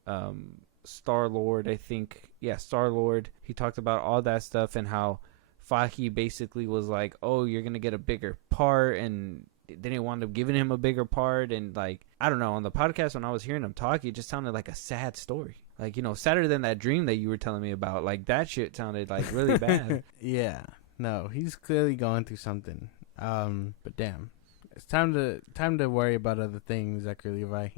Star-Lord, I think. Yeah, Star-Lord. He talked about all that stuff and how Feige basically was like, oh, you're going to get a bigger part, and they didn't wind up giving him a bigger part. And, like, I don't know, on the podcast when I was hearing him talk, it just sounded like a sad story. Like, sadder than that dream that you were telling me about. Like, that shit sounded, like, really bad. Yeah. No, he's clearly going through something. But damn. It's time to worry about other things, Zachary Levi.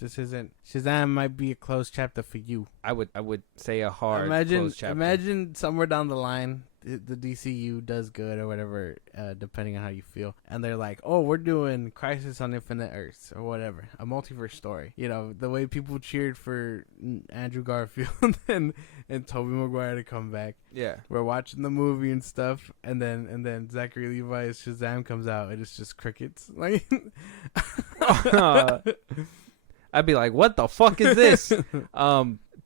This isn't... Shazam might be a closed chapter for you. I would say a hard closed chapter. Imagine somewhere down the line, the DCU does good or whatever, depending on how you feel. And they're like, oh, we're doing Crisis on Infinite Earths or whatever. A multiverse story. The way people cheered for Andrew Garfield and Tobey Maguire to come back. Yeah. We're watching the movie and stuff, and then Zachary Levi's Shazam comes out, and it's just crickets. Like, I'd be like, what the fuck is this?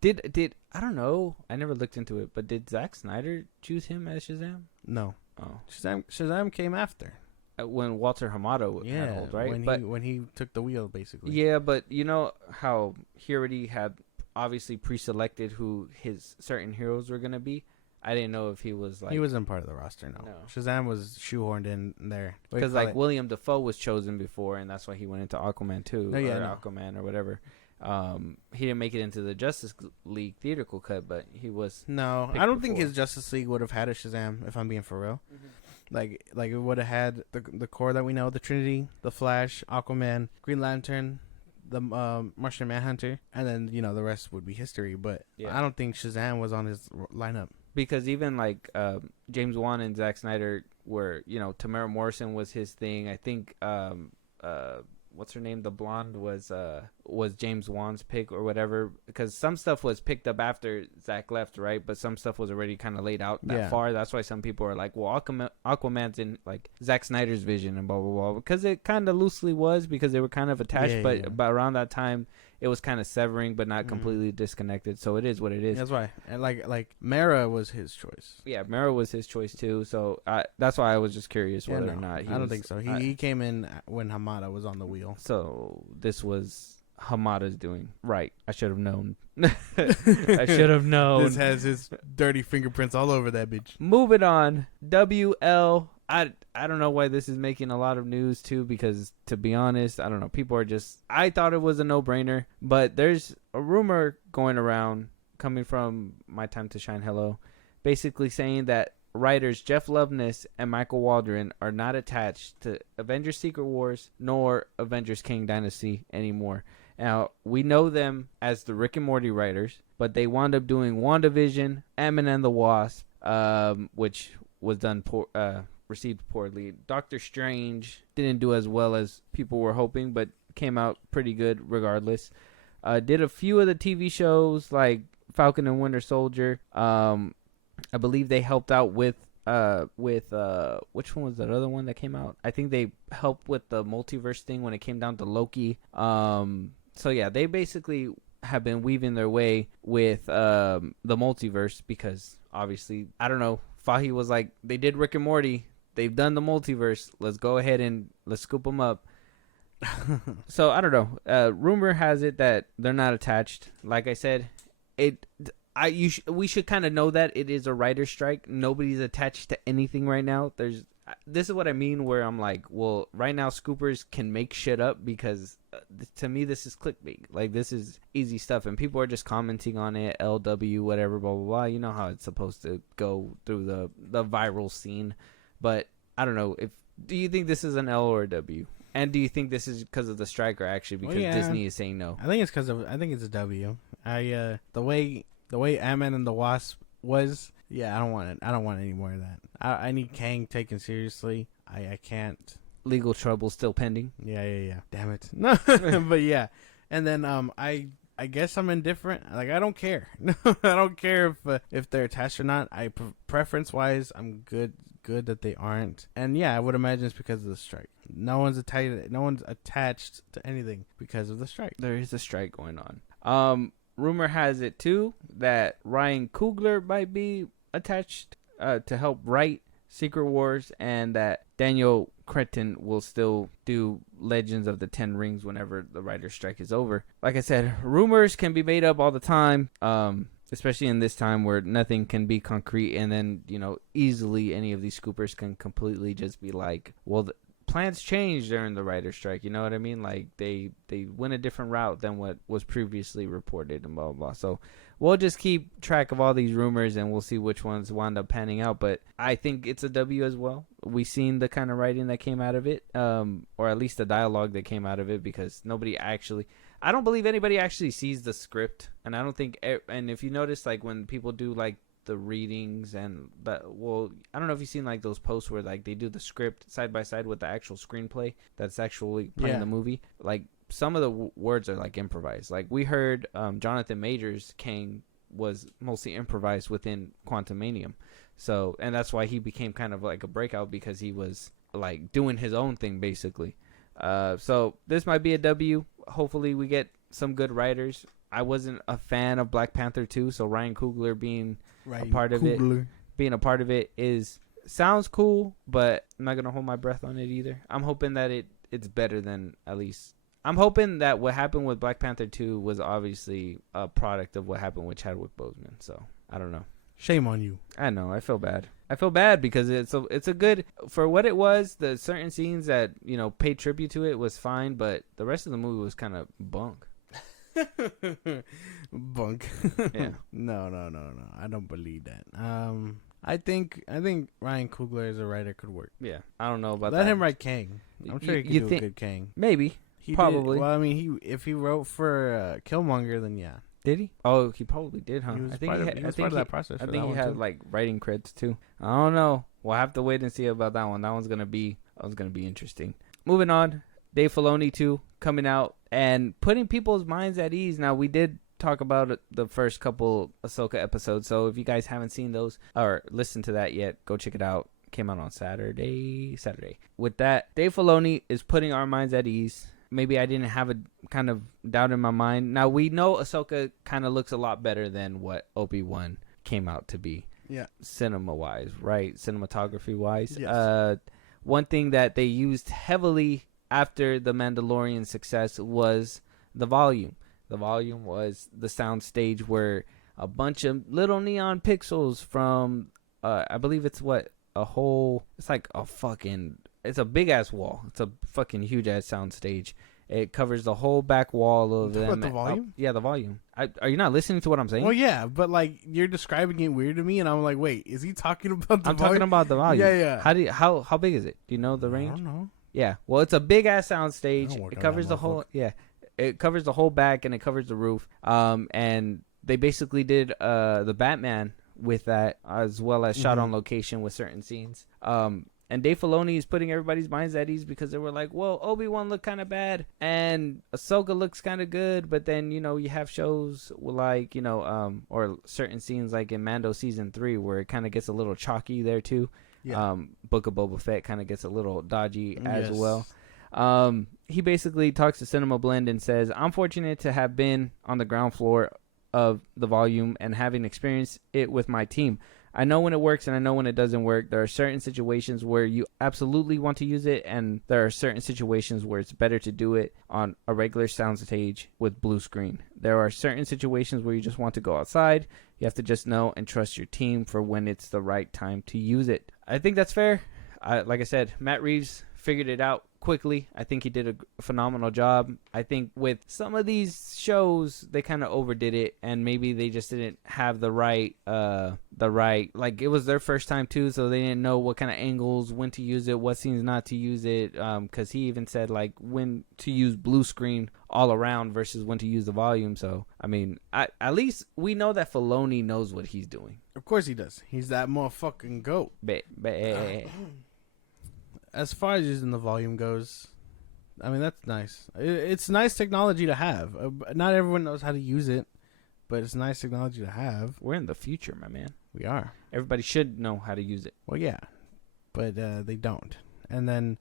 Did I don't know. I never looked into it, but did Zack Snyder choose him as Shazam? No. Oh. Shazam came after. When Walter Hamada had hold, right? When he took the wheel, basically. Yeah, but you know how he already had obviously pre-selected who his certain heroes were gonna be. I didn't know if he was like... He wasn't part of the roster, no. Shazam was shoehorned in there. Because like William Dafoe was chosen before, and that's why he went into Aquaman 2 Aquaman or whatever. He didn't make it into the Justice League theatrical cut, but he was... No, I don't think his Justice League would have had a Shazam, if I'm being for real. Mm-hmm. Like it would have had the core that we know, the Trinity, the Flash, Aquaman, Green Lantern, the Martian Manhunter, and then, the rest would be history. But I don't think Shazam was on his lineup. because even like James Wan and Zack Snyder were, Tamara Morrison was his thing. I think what's her name, the blonde, was James Wan's pick or whatever, because some stuff was picked up after Zack left, right? But some stuff was already kind of laid out that far. That's why some people are like, well, Aquaman's in like Zack Snyder's vision and blah blah blah, because it kind of loosely was, because they were kind of attached, but around that time it was kind of severing but not completely disconnected. So it is what it is. That's why. And like Mara was his choice. Yeah, Mara was his choice too. So that's why I was just curious whether or not I don't think so. He came in when Hamada was on the wheel. So this was Hamada's doing. Right. I should have known. I should have known. This has his dirty fingerprints all over that bitch. Moving on. WL. I don't know why this is making a lot of news too, because to be honest, I don't know. People are just, I thought it was a no-brainer, but there's a rumor going around coming from My Time to Shine Hello, basically saying that writers Jeff Loveness and Michael Waldron are not attached to Avengers Secret Wars nor Avengers Kang Dynasty anymore. Now, we know them as the Rick and Morty writers, but they wound up doing WandaVision, Ant-Man and the Wasp, which was done received poorly. Doctor Strange didn't do as well as people were hoping, but came out pretty good regardless. Did a few of the TV shows like Falcon and Winter Soldier. I believe they helped out with which one was that other one that came out? I think they helped with the multiverse thing when it came down to Loki. So yeah, they basically have been weaving their way with the multiverse, because obviously, I don't know, Fahy was like, they did Rick and Morty, they've done the multiverse, let's go ahead and let's scoop them up. So I don't know. Rumor has it that they're not attached. Like I said, we should kind of know that it is a writer's strike. Nobody's attached to anything right now. This is what I mean, where I'm like, well, right now scoopers can make shit up, because to me this is clickbait. Like, this is easy stuff, and people are just commenting on it, LW, whatever, blah blah blah. You know how it's supposed to go through the viral scene. But I don't know, do you think this is an L or a W? And do you think this is because of the strike, or actually because Disney is saying no? I think it's a W. The way Ant-Man and the Wasp was, I don't want it. I don't want any more of that. I need Kang taken seriously. I can't. Legal trouble still pending. Yeah. Damn it. No, but yeah. And then I guess I'm indifferent. Like, I don't care. I don't care if they're attached or not. Preference wise, I'm good that they aren't. And yeah, I would imagine it's because of the strike. No one's attached to anything because of the strike. There is a strike going on. Rumor has it too that Ryan Coogler might be attached to help write Secret Wars, and that Daniel Cretton will still do Legends of the Ten Rings whenever the writer's strike is over. Like I said, rumors can be made up all the time, especially in this time where nothing can be concrete, and then, easily any of these scoopers can completely just be like, well, plans change during the writer's strike, you know what I mean? Like, they went a different route than what was previously reported and blah, blah, blah. So we'll just keep track of all these rumors, and we'll see which ones wind up panning out. But I think it's a W as well. We've seen the kind of writing that came out of it, or at least the dialogue that came out of it, because I don't believe anybody actually sees the script. And I don't think, and if you notice, like, when people do, like, the readings I don't know if you've seen like those posts where like they do the script side by side with the actual screenplay that's actually playing the movie. Like, some of the words are like improvised. Like, we heard Jonathan Majors Kang was mostly improvised within Quantumanium. So, and that's why he became kind of like a breakout, because he was like doing his own thing basically. So this might be a W. Hopefully we get some good writers. I wasn't a fan of Black Panther 2, so Ryan Coogler being a part of it sounds cool, but I'm not gonna hold my breath on it either. I'm hoping that it's better than, at least I'm hoping that what happened with Black Panther 2 was obviously a product of what happened with Chadwick Boseman. So I don't know. Shame on you. I know. I feel bad because it's a good, for what it was. The certain scenes that paid tribute to it was fine, but the rest of the movie was kind of bunk. Bunk. Yeah. No. I don't believe that. I think Ryan Coogler as a writer could work. Yeah. I don't know about that. Let him write Kang. I'm sure he could do a good Kang. Maybe. Probably. Well, I mean, if he wrote for Killmonger, then yeah. Did he? Oh, he probably did, huh? He was I think part of that process. I think he had like writing credits too. I don't know. We'll have to wait and see about that one. That one's gonna be interesting. Moving on, Dave Filoni too coming out and putting people's minds at ease. Now we did talk about the first couple Ahsoka episodes, so if you guys haven't seen those or listened to that yet, go check it out. Came out on Saturday. With that, Dave Filoni is putting our minds at ease. Maybe I didn't have a kind of doubt in my mind. Now we know Ahsoka kind of looks a lot better than what Obi-Wan came out to be. Yeah. Cinema-wise, right? Cinematography-wise. Yes. One thing that they used heavily after the Mandalorian success was the volume. The volume was the sound stage where a bunch of little neon pixels from, I believe it's it's a big ass wall. It's a fucking huge ass sound stage. It covers the whole back wall of them. What, the volume? Yeah, the volume. Are you not listening to what I'm saying? Well, yeah, but like you're describing it weird to me, and I'm like, wait, is he talking about the volume? I'm talking about the volume. Yeah. How big is it? Do you know the range? I don't know. Yeah. Well, it's a big ass sound stage. It covers the whole. Yeah. It covers the whole back and it covers the roof. And they basically did the Batman with that, as well as shot on location with certain scenes. And Dave Filoni is putting everybody's minds at ease because they were like, well, Obi-Wan looked kind of bad and Ahsoka looks kind of good. But then, you have shows like, or certain scenes like in Mando season 3 where it kind of gets a little chalky there too. Yeah. Book of Boba Fett kind of gets a little dodgy as well. He basically talks to Cinema Blend and says, I'm fortunate to have been on the ground floor of the volume and having experienced it with my team. I know when it works and I know when it doesn't work. There are certain situations where you absolutely want to use it, and there are certain situations where it's better to do it on a regular sound stage with blue screen. There are certain situations where you just want to go outside. You have to just know and trust your team for when it's the right time to use it. I think that's fair. Like I said, Matt Reeves figured it out quickly. I think he did a phenomenal job. I think with some of these shows, they kind of overdid it, and maybe they just didn't have the right, like it was their first time too, so they didn't know what kind of angles, when to use it, what scenes not to use it, because he even said like when to use blue screen all around versus when to use the volume. So, I mean, at least we know that Filoni knows what he's doing. Of course he does. He's that motherfucking goat. As far as using the volume goes, I mean, that's nice. It's nice technology to have. Not everyone knows how to use it, but it's nice technology to have. We're in the future, my man. We are. Everybody should know how to use it. Well, yeah, but they don't. And then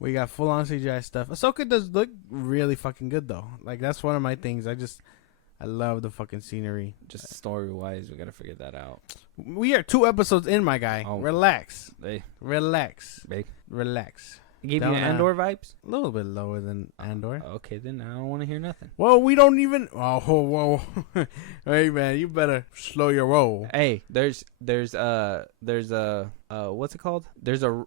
we got full-on CGI stuff. Ahsoka does look really fucking good, though. Like, that's one of my things. I love the fucking scenery. Just story-wise, we got to figure that out. We are 2 episodes in, my guy. Oh. Relax. Hey. Relax. Hey. Relax. It gave you Andor vibes? A little bit lower than Andor. Okay, then I don't want to hear nothing. Well, we don't even... Oh, whoa. Hey, man, you better slow your roll. Hey, there's a what's it called? There's a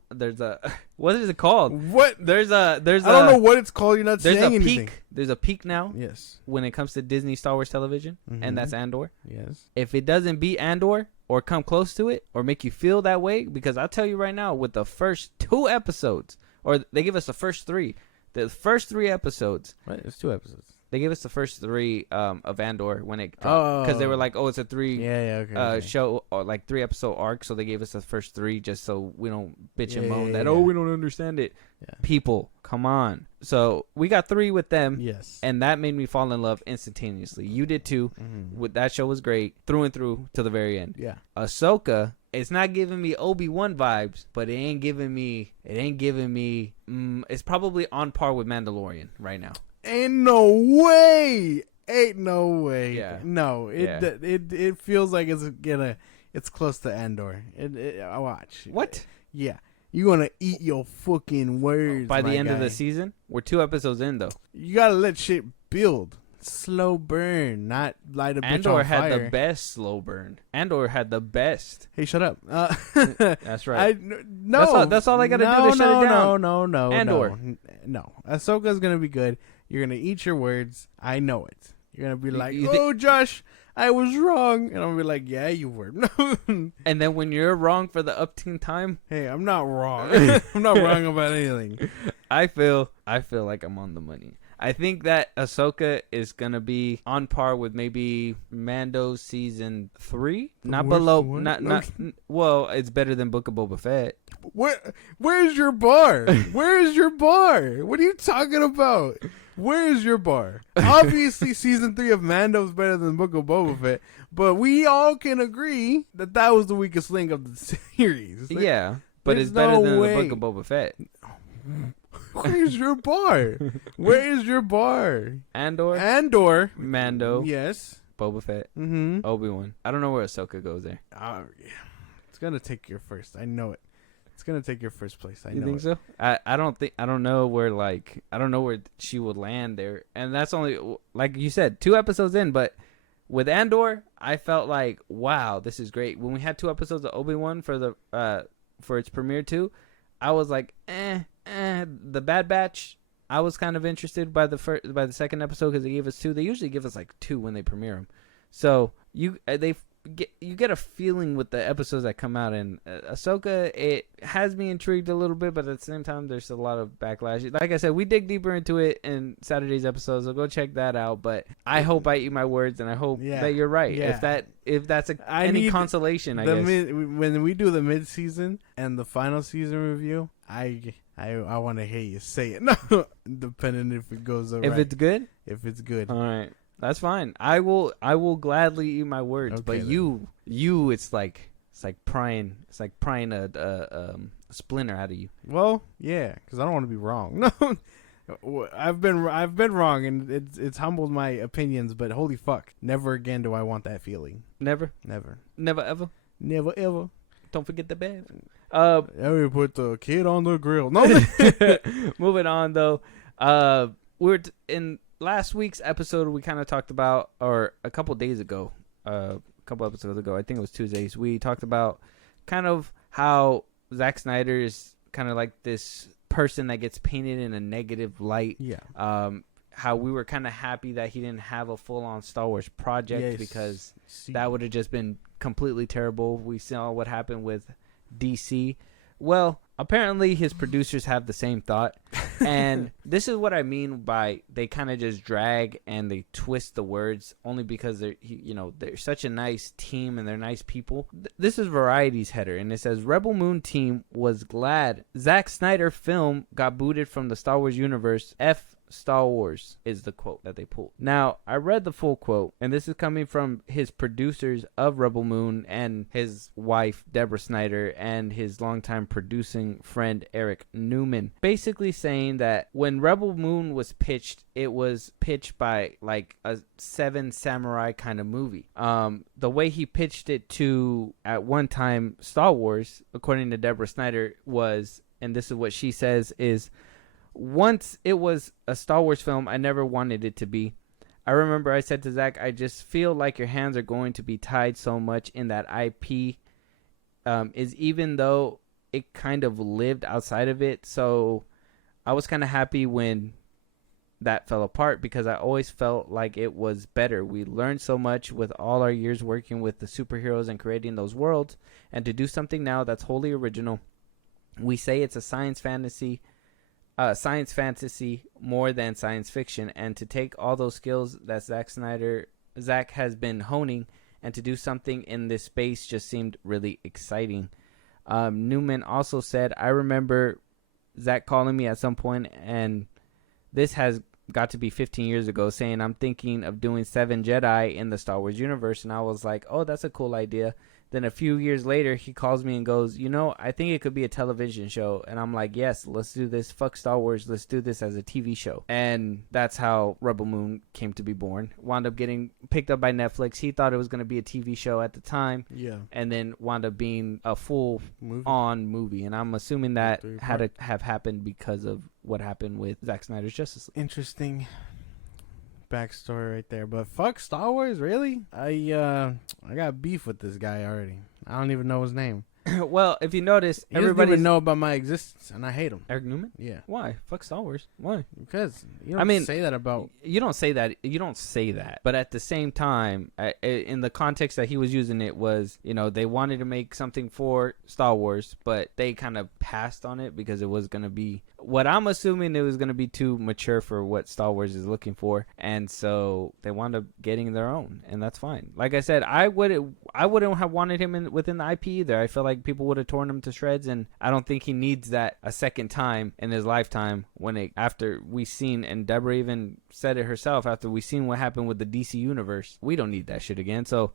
what is it called? What? I don't know what it's called. You're not saying anything. There's a peak now. Yes. When it comes to Disney Star Wars television, and that's Andor. Yes. If it doesn't beat Andor or come close to it or make you feel that way, because I'll tell you right now, with the first 2 episodes, or they give us the first 3. The first 3 episodes. Right, it's 2 episodes. They gave us the first 3 of Andor when it dropped, because they were like, oh, it's a 3 show, or like 3 episode arc, so they gave us the first 3 just so we don't bitch and moan that we don't understand it. Yeah. People, come on. So we got 3 with them. Yes. And that made me fall in love instantaneously. You did too. With that show was great through and through to the very end. Yeah. Ahsoka, it's not giving me Obi-Wan vibes, but it ain't giving me it's probably on par with Mandalorian right now. Ain't no way. Yeah. No, it it feels like it's close to Andor. I watch. What? Yeah. You're going to eat your fucking words, by the end of the season? We're 2 episodes in, though. You got to let shit build. Slow burn, not light a bitch Andor on fire. had the best slow burn. Andor had the best. Hey, shut up. That's right. No. That's all I got to do to shut it down. No. Andor. No. Ahsoka's going to be good. You're going to eat your words. I know it. You're going to be like, Josh, I was wrong. And I'm going to be like, yeah, you were. And then when you're wrong for the upteen time. Hey, I'm not wrong. I'm not wrong about anything. I feel like I'm on the money. I think that Ahsoka is gonna be on par with maybe Mando season 3, not below. Not well. It's better than Book of Boba Fett. Where's your bar? Where's your bar? What are you talking about? Where's your bar? Obviously, season 3 of Mando is better than Book of Boba Fett, but we all can agree that was the weakest link of the series. Like, yeah, but it's better than the Book of Boba Fett. Where's your bar? Where's your bar? Andor. Mando. Yes. Boba Fett. Mm-hmm. Obi-Wan. I don't know where Ahsoka goes there. Yeah. It's gonna take your first. I know it. It's gonna take your first place. I know. You think so? I don't know where she would land there, and that's only, like you said, 2 episodes in. But with Andor, I felt like, wow, this is great. When we had 2 episodes of Obi-Wan for its premiere too, I was like, The Bad Batch, I was kind of interested by the second episode because they gave us 2. They usually give us like 2 when they premiere them. So you get a feeling with the episodes that come out. And Ahsoka, it has me intrigued a little bit, but at the same time, there's a lot of backlash. Like I said, we dig deeper into it in Saturday's episode, so go check that out. But I hope I eat my words, and I hope that you're right. Yeah. If that's any consolation, I guess. When we do the mid-season and the final season review, I want to hear you say it. No, depending if it goes right. If it's good? If it's good. All right. That's fine. I will gladly eat my words. Okay, but then. you it's like prying a splinter out of you. Well, yeah, because I don't want to be wrong. No, I've been wrong, and it's humbled my opinions. But holy fuck, never again do I want that feeling. Never ever. Don't forget the bed. We put the kid on the grill. No. Moving on though. We're in last week's episode. We kind of talked about, or a couple days ago, a couple episodes ago, I think it was Tuesdays. We talked about kind of how Zack Snyder is kind of like this person that gets painted in a negative light. Yeah. How we were kind of happy that he didn't have a full-on Star Wars project because that would have just been completely terrible. We saw what happened with DC. Well, apparently his producers have the same thought, and this is what I mean by they kind of just drag and they twist the words only because they're such a nice team and they're nice people. This is Variety's header, and it says Rebel Moon team was glad Zack Snyder film got booted from the Star Wars universe. Star Wars is the quote that they pulled. Now, I read the full quote, and this is coming from his producers of Rebel Moon and his wife, Deborah Snyder, and his longtime producing friend, Eric Newman. Basically saying that when Rebel Moon was pitched, it was pitched by like a 7 samurai kind of movie. The way he pitched it to, at one time, Star Wars, according to Deborah Snyder, was, and this is what she says, is, once it was a Star Wars film, I never wanted it to be. I remember I said to Zach, I just feel like your hands are going to be tied so much in that IP, is even though it kind of lived outside of it. So I was kind of happy when that fell apart because I always felt like it was better. We learned so much with all our years working with the superheroes and creating those worlds, and to do something now that's wholly original. We say it's a science fantasy more than science fiction, and to take all those skills that Zach has been honing and to do something in this space just seemed really exciting. Newman also said, I remember Zach calling me at some point, and this has got to be 15 years ago, saying I'm thinking of doing 7 Jedi in the Star Wars universe, and I was like, oh, that's a cool idea. Then a few years later, he calls me and goes, I think it could be a television show. And I'm like, yes, let's do this. Fuck Star Wars. Let's do this as a TV show. And that's how Rebel Moon came to be born. Wound up getting picked up by Netflix. He thought it was going to be a TV show at the time. Yeah. And then wound up being a full-on movie. And I'm assuming that had to have happened because of what happened with Zack Snyder's Justice League. Interesting backstory right there, but fuck Star Wars, really? I got beef with this guy already. I don't even know his name. Well, if you notice, everybody doesn't know about my existence, and I hate him. Eric Newman? Yeah. Why? Fuck Star Wars. Why? Because you don't say that about... You don't say that. You don't say that. But at the same time, in the context that he was using it was, they wanted to make something for Star Wars, but they kind of passed on it because it was going to be what I'm assuming, it was going to be too mature for what Star Wars is looking for, and so they wound up getting their own, and that's fine. Like I said, I wouldn't have wanted him within the IP either. I feel like people would have torn him to shreds, and I don't think he needs that a second time in his lifetime. After we seen, and Deborah even said it herself, after we seen what happened with the DC universe, we don't need that shit again. So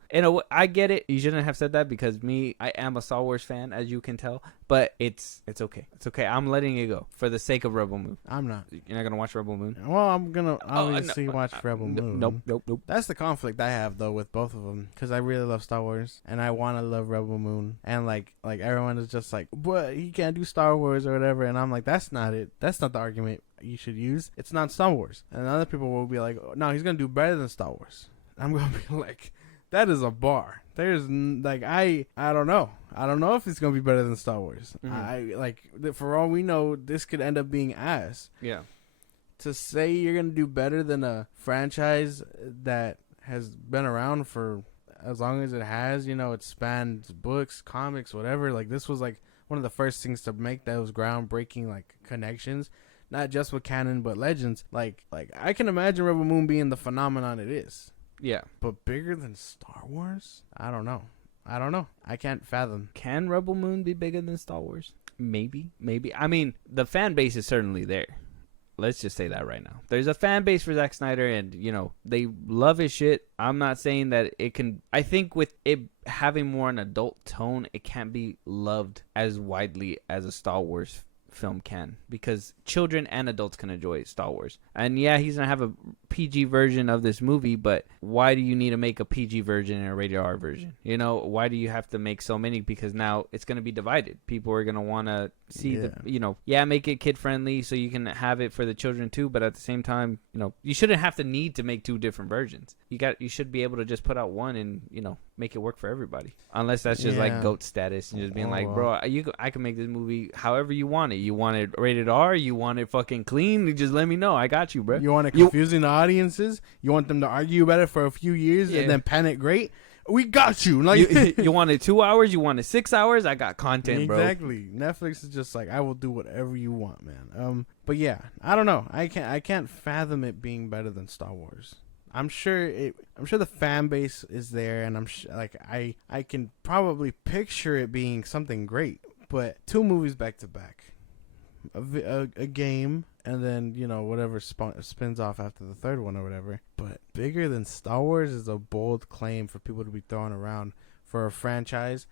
I get it. You shouldn't have said that, because I am a Star Wars fan, as you can tell. But it's okay. It's okay. I'm letting it go for the sake of Rebel Moon. I'm not. You're not gonna watch Rebel Moon? Well, I'm gonna obviously watch Rebel Moon. Nope. That's the conflict I have though with both of them, because I really love Star Wars and I want to love Rebel Moon, and like everyone is just like, but he can't do Star Wars or whatever, and I'm like, that's not it. That's not the argument you should use. It's not Star Wars, and other people will be like, oh, no, he's gonna do better than Star Wars. I'm gonna be like, that is a bar. There's like I don't know. I don't know if it's gonna be better than Star Wars. For all we know, this could end up being ass. Yeah. To say you're gonna do better than a franchise that has been around for as long as it has, it spanned books, comics, whatever. Like, this was like one of the first things to make those groundbreaking like connections, not just with canon but legends. Like I can imagine Rebel Moon being the phenomenon it is. Yeah. But bigger than Star Wars? I don't know. I can't fathom. Can Rebel Moon be bigger than Star Wars? Maybe. I mean, the fan base is certainly there. Let's just say that right now. There's a fan base for Zack Snyder, and, they love his shit. I'm not saying that it can... I think with it having more an adult tone, it can't be loved as widely as a Star Wars film can, because children and adults can enjoy Star Wars. And yeah, he's gonna have a PG version of this movie, but why do you need to make a PG version and a rated R version? Why do you have to make so many? Because now it's gonna be divided. People are gonna want to see make it kid friendly so you can have it for the children too, but at the same time, you shouldn't have to need to make two different versions. You should be able to just put out one and make it work for everybody, unless that's just like GOAT status and just being like, bro, I can make this movie however you want it. You want it rated R, you want it fucking clean, you just let me know. I got you, bro. You want it confusing the audiences, you want them to argue about it for a few years and then pan it great. We got you. Like, you wanted 2 hours, you wanted 6 hours. I got content, bro. Exactly. Netflix is just like, I will do whatever you want, man. But yeah, I don't know. I can't fathom it being better than Star Wars. I'm sure the fan base is there, and I can probably picture it being something great. But 2 movies back to back, a game, and then whatever spins off after the third one or whatever. But bigger than Star Wars is a bold claim for people to be throwing around for a franchise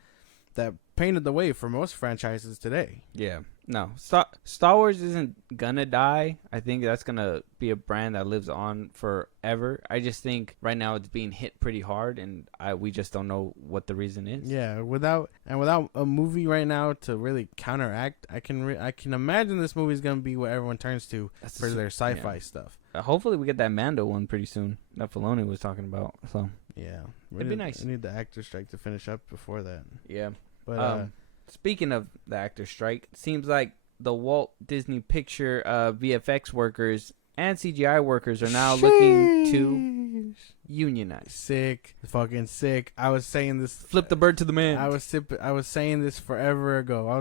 that painted the way for most franchises today. Yeah. No, Star Wars isn't gonna die. I think that's gonna be a brand that lives on forever. I just think right now it's being hit pretty hard, and we just don't know what the reason is. Yeah, without a movie right now to really counteract, I can imagine this movie is gonna be what everyone turns to for their sci-fi stuff. Hopefully, we get that Mando one pretty soon that Filoni was talking about. So yeah, it'd be nice. We need the actor strike to finish up before that. Yeah, but. Speaking of the actor strike, it seems like the Walt Disney Picture VFX workers and CGI workers are now looking to unionize. Sick. Fucking sick. I was saying this. Flip the bird to the man. I was saying this forever ago. I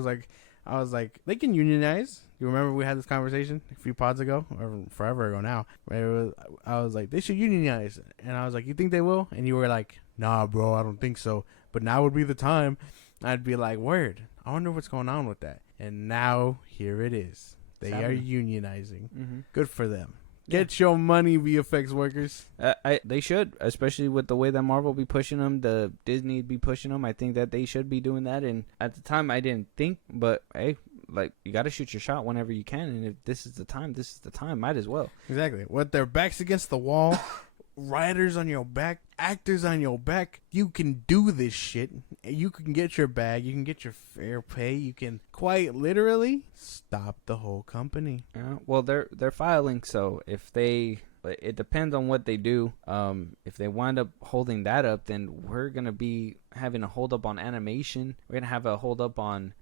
was like, they can unionize. You remember we had this conversation a few pods ago, or forever ago now. I was like, they should unionize. And I was like, you think they will? And you were like, nah, bro, I don't think so. But now would be the time. I'd be like, word, I wonder what's going on with that. And now, here it is. They are unionizing. Mm-hmm. Good for them. Get your money, VFX workers. They should, especially with the way that Marvel be pushing them, the Disney be pushing them. I think that they should be doing that. And at the time, I didn't think, but hey, you got to shoot your shot whenever you can. And if this is the time, might as well. Exactly. With their backs against the wall, writers on your back, actors on your back, you can do this shit. You can get your bag. You can get your fair pay. You can quite literally stop the whole company. Well, they're filing, so it depends on what they do. If they wind up holding that up, then we're gonna be having a hold up on animation. We're gonna have a hold up on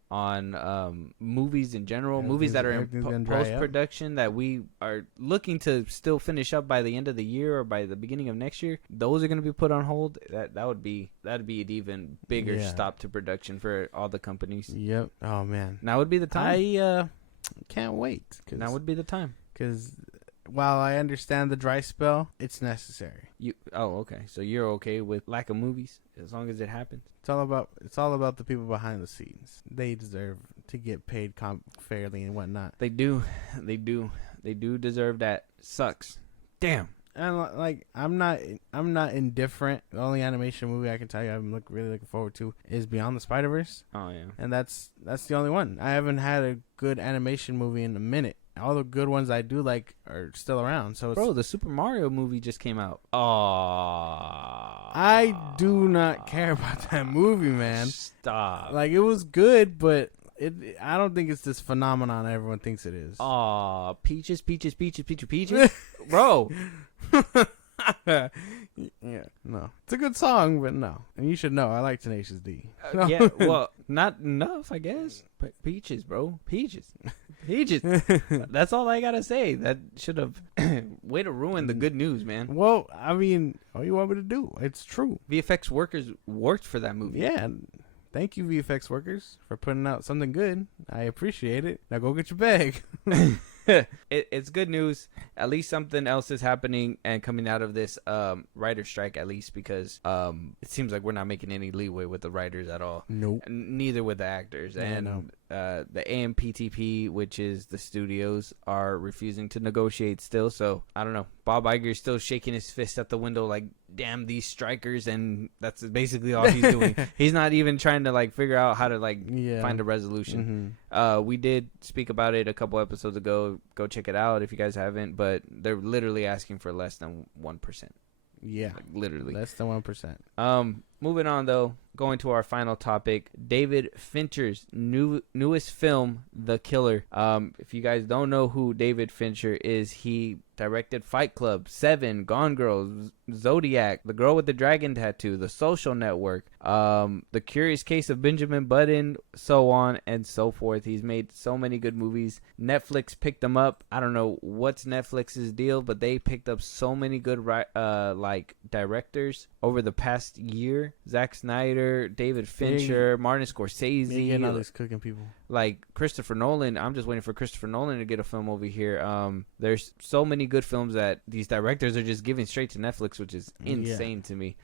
movies in general, movies that are in post production that we are looking to still finish up by the end of the year or by the beginning of next year. Those are gonna be put on hold. That'd be an even bigger stop to production for all the companies. Yep. Oh man, now would be the time. Can't wait. Now would be the time. Because while I understand the dry spell, it's necessary. Okay. So you're okay with lack of movies as long as it happens? It's all about the people behind the scenes. They deserve to get paid fairly and whatnot. They do deserve that. Sucks. Damn. And like I'm not indifferent. The only animation movie I can tell you I'm really looking forward to is Beyond the Spider-Verse. Oh yeah. And that's the only one. I haven't had a good animation movie in a minute. All the good ones I do like are still around. So bro, the Super Mario movie just came out. Oh, I do not care about that movie, man. Stop. Like it was good, but I don't think it's this phenomenon everyone thinks it is. Oh, peaches, bro. Yeah, no, it's a good song, but no. And you should know I like Tenacious D. Yeah, well, not enough, I guess. But peaches, bro, peaches. That's all I gotta say. That should have way to ruin the good news, man. Well, I mean, all you want me to do? It's true. VFX workers worked for that movie. Yeah. Thank you, VFX workers, for putting out something good. I appreciate it. Now go get your bag. It's good news. At least something else is happening and coming out of this writer strike, at least, because it seems like we're not making any leeway with the writers at all. Nope. Neither with the actors. Yeah, and the AMPTP, which is the studios, are refusing to negotiate still. So, I don't know. Bob Iger's still shaking his fist at the window like, damn these strikers, and that's basically all he's doing. He's not even trying to like figure out how to find a resolution. Mm-hmm. We did speak about it a couple episodes ago. Go check it out if you guys haven't, but they're literally asking for less than 1%. Yeah, like, literally less than 1%. Moving on though, going to our final topic, David Fincher's newest film, The Killer. If you guys don't know who David Fincher is, he directed Fight Club, Seven, Gone Girl, Zodiac, The Girl with the Dragon Tattoo, The Social Network, The Curious Case of Benjamin Button, so on and so forth. He's made so many good movies. Netflix picked him up. I don't know what's Netflix's deal, but they picked up so many good directors over the past year. Zack Snyder, David Fincher, Martin Scorsese, and all these cooking people. Like Christopher Nolan. I'm just waiting for Christopher Nolan to get a film over here. There's so many good films that these directors are just giving straight to Netflix, which is insane to me.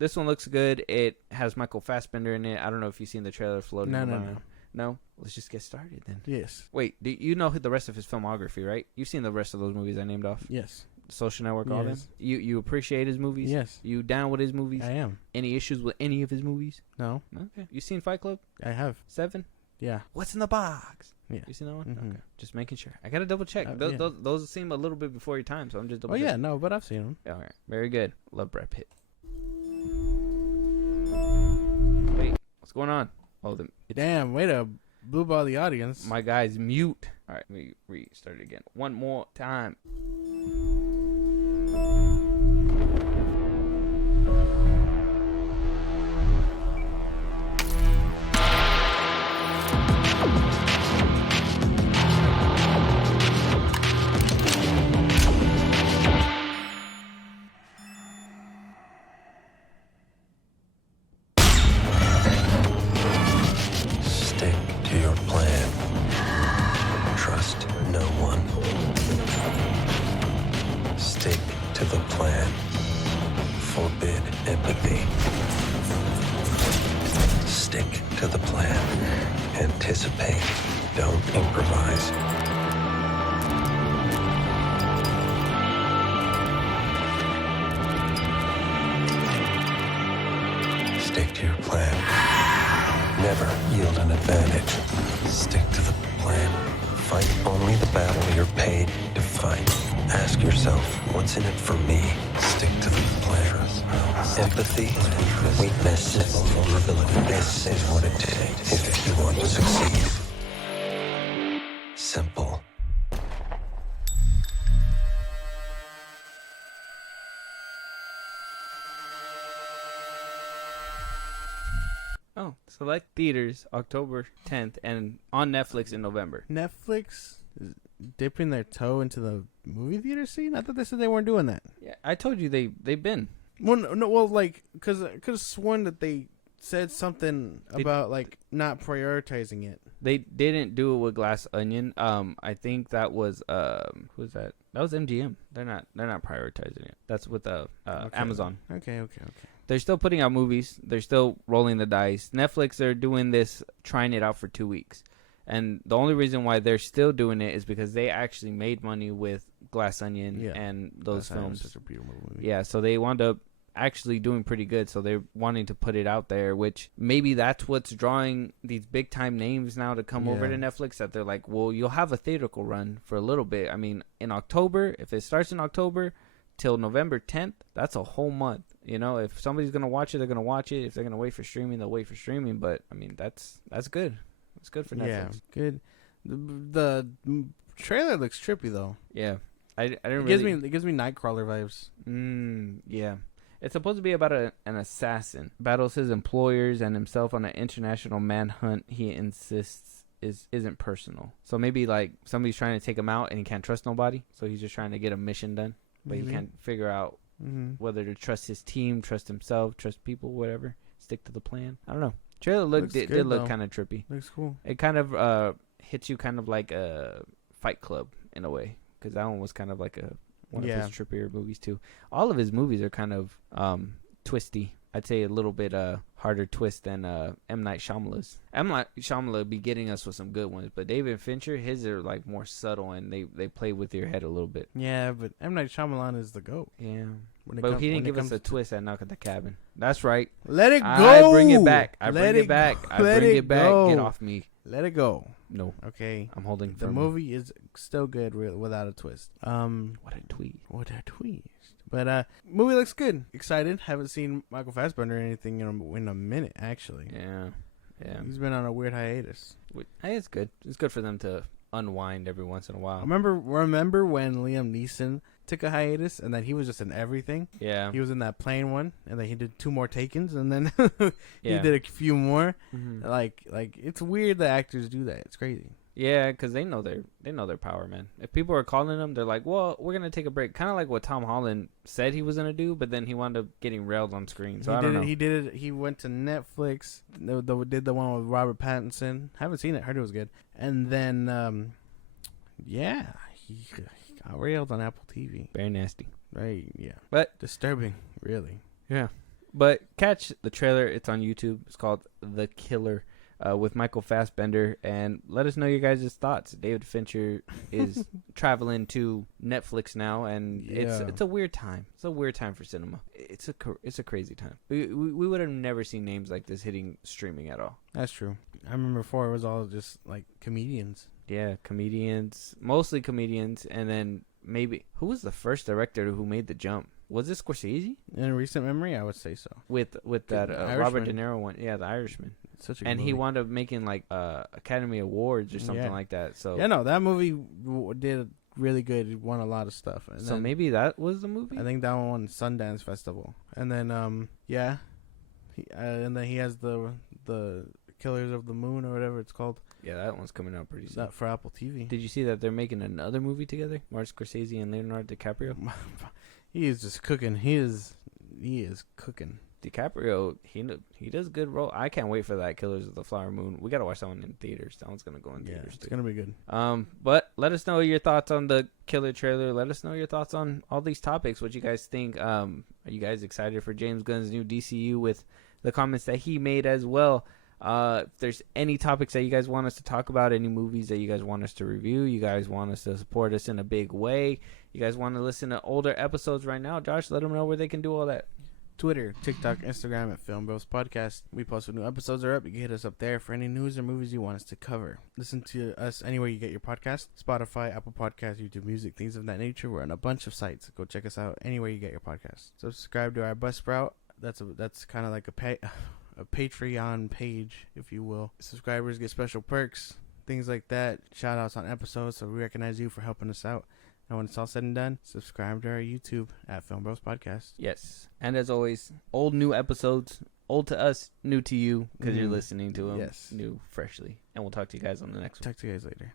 This one looks good. It has Michael Fassbender in it. I don't know if you've seen the trailer floating around. No? Let's just get started then. Yes. Wait, do you know the rest of his filmography, right? You've seen the rest of those movies I named off? Yes. Social Network, all them? You appreciate his movies? Yes. You down with his movies? I am. Any issues with any of his movies? No. Okay. You seen Fight Club? I have. Seven? Yeah. What's in the box? Yeah. You seen that one? Mm-hmm. Okay. Just making sure. I gotta double check. Those seem a little bit before your time, so I'm just double checking. Yeah, no, but I've seen them. All right. Very good. Love Brad Pitt. Wait, what's going on? Oh, damn, way to blue ball the audience. My guy's mute. All right, we restart it again. One more time. Anticipate, don't improvise. Stick to your plan. Never yield an advantage. Stick to the plan. Fight only the battle you're paid to fight. Ask yourself, what's in it for me? Stick to the plan. Empathy, weakness, and vulnerability. This is what it takes if you want to succeed. Simple. Oh, select theaters October 10th and on Netflix in November. Netflix is dipping their toe into the movie theater scene? I thought they said they weren't doing that. Yeah, I told you they've been. Well, like, because sworn that they said something about, like, not prioritizing it. They didn't do it with Glass Onion. I think that was who's that? That was MGM. They're not prioritizing it. That's with Amazon. Okay. They're still putting out movies. They're still rolling the dice. Netflix, they're doing this, trying it out for 2 weeks. And the only reason why they're still doing it is because they actually made money with Glass Onion and those films. Such a beautiful movie. Yeah, so they wound up actually doing pretty good. So they're wanting to put it out there, which maybe that's what's drawing these big time names now to come over to Netflix, that they're like, well, you'll have a theatrical run for a little bit. I mean, in October, if it starts in October till November 10th, that's a whole month. You know, if somebody's going to watch it, they're going to watch it. If they're going to wait for streaming, they'll wait for streaming. But, I mean, that's good. It's good for Netflix. Yeah, good. The trailer looks trippy, though. Yeah. It gives me Nightcrawler vibes. Yeah. It's supposed to be about an assassin. Battles his employers and himself on an international manhunt he insists isn't personal. So maybe, like, somebody's trying to take him out and he can't trust nobody. So he's just trying to get a mission done. But he can't figure out whether to trust his team, trust himself, trust people, whatever. Stick to the plan. I don't know. Trailer did look kind of trippy. Looks cool. It kind of hits you kind of like a Fight Club in a way, because that one was kind of like one of his trippier movies too. All of his movies are kind of twisty. I'd say a little bit harder twist than M. Night Shyamalan's. M. Night Shyamalan be getting us with some good ones, but David Fincher, his are like more subtle and they play with your head a little bit. Yeah, but M. Night Shyamalan is the GOAT. Yeah. But he didn't give us a twist at Knock at the Cabin. That's right. Let it go. I bring it back. I bring it back. Get off me. Let it go. No. Okay. I'm holding the movie is still good without a twist. What a tweet. But movie looks good. Excited. Haven't seen Michael Fassbender or anything in a minute, actually. Yeah. He's been on a weird hiatus. Hey, it's good. It's good for them to unwind every once in a while. Remember when Liam Neeson took a hiatus and then he was just in everything? Yeah. He was in that plane one, and then he did 2 more Takens, and then he did a few more. Mm-hmm. Like it's weird that actors do that. It's crazy. Yeah, because they know their power, man. If people are calling them, they're like, well, we're going to take a break. Kind of like what Tom Holland said he was going to do, but then he wound up getting railed on screen. So I don't know. He did it. He went to Netflix, did the one with Robert Pattinson. Haven't seen it. Heard it was good. And then, he got railed on Apple TV. Very nasty. Right, yeah. But disturbing, really. Yeah. But catch the trailer. It's on YouTube. It's called The Killer. With Michael Fassbender, and let us know your guys' thoughts. David Fincher is traveling to Netflix now, and it's a weird time. It's a weird time for cinema. It's a crazy time. We would have never seen names like this hitting streaming at all. That's true. I remember before it was all just like comedians. Yeah, comedians, mostly comedians, and then maybe who was the first director who made the jump? Was it Scorsese? In recent memory, I would say so. With that Robert De Niro one, The Irishman. Such a good movie. He wound up making like Academy Awards or something like that. So that movie did really good. It won a lot of stuff. And so maybe that was the movie. I think that one won Sundance Festival, and then and then he has the Killers of the Moon or whatever it's called. Yeah, that one's coming out pretty soon. Not for Apple TV. Did you see that they're making another movie together? Martin Scorsese and Leonardo DiCaprio. He is just cooking. He is cooking. DiCaprio, he does good role. I can't wait for that Killers of the Flower Moon. We gotta watch that one in theaters. That one's gonna go in theaters. It's gonna be good. But let us know your thoughts on the Killer trailer. Let us know your thoughts on all these topics. What you guys think? Are you guys excited for James Gunn's new DCU with the comments that he made as well? If there's any topics that you guys want us to talk about, any movies that you guys want us to review, you guys want us to support us in a big way, you guys want to listen to older episodes right now, Josh, let them know where they can do all that. Twitter, TikTok, Instagram at FilmBros Podcast. We post when new episodes are up. You can hit us up there for any news or movies you want us to cover. Listen to us anywhere you get your podcast. Spotify, Apple Podcasts, YouTube Music, things of that nature. We're on a bunch of sites. Go check us out anywhere you get your podcast. Subscribe to our Buzzsprout. That's kind of like a Patreon page, if you will. Subscribers get special perks, things like that. Shout outs on episodes, so we recognize you for helping us out. And when it's all said and done, subscribe to our YouTube at FilmBros Podcast. Yes. And as always, new episodes, old to us, new to you, because you're listening to them. Yes. New, freshly. And we'll talk to you guys on the next one. Talk to you guys later.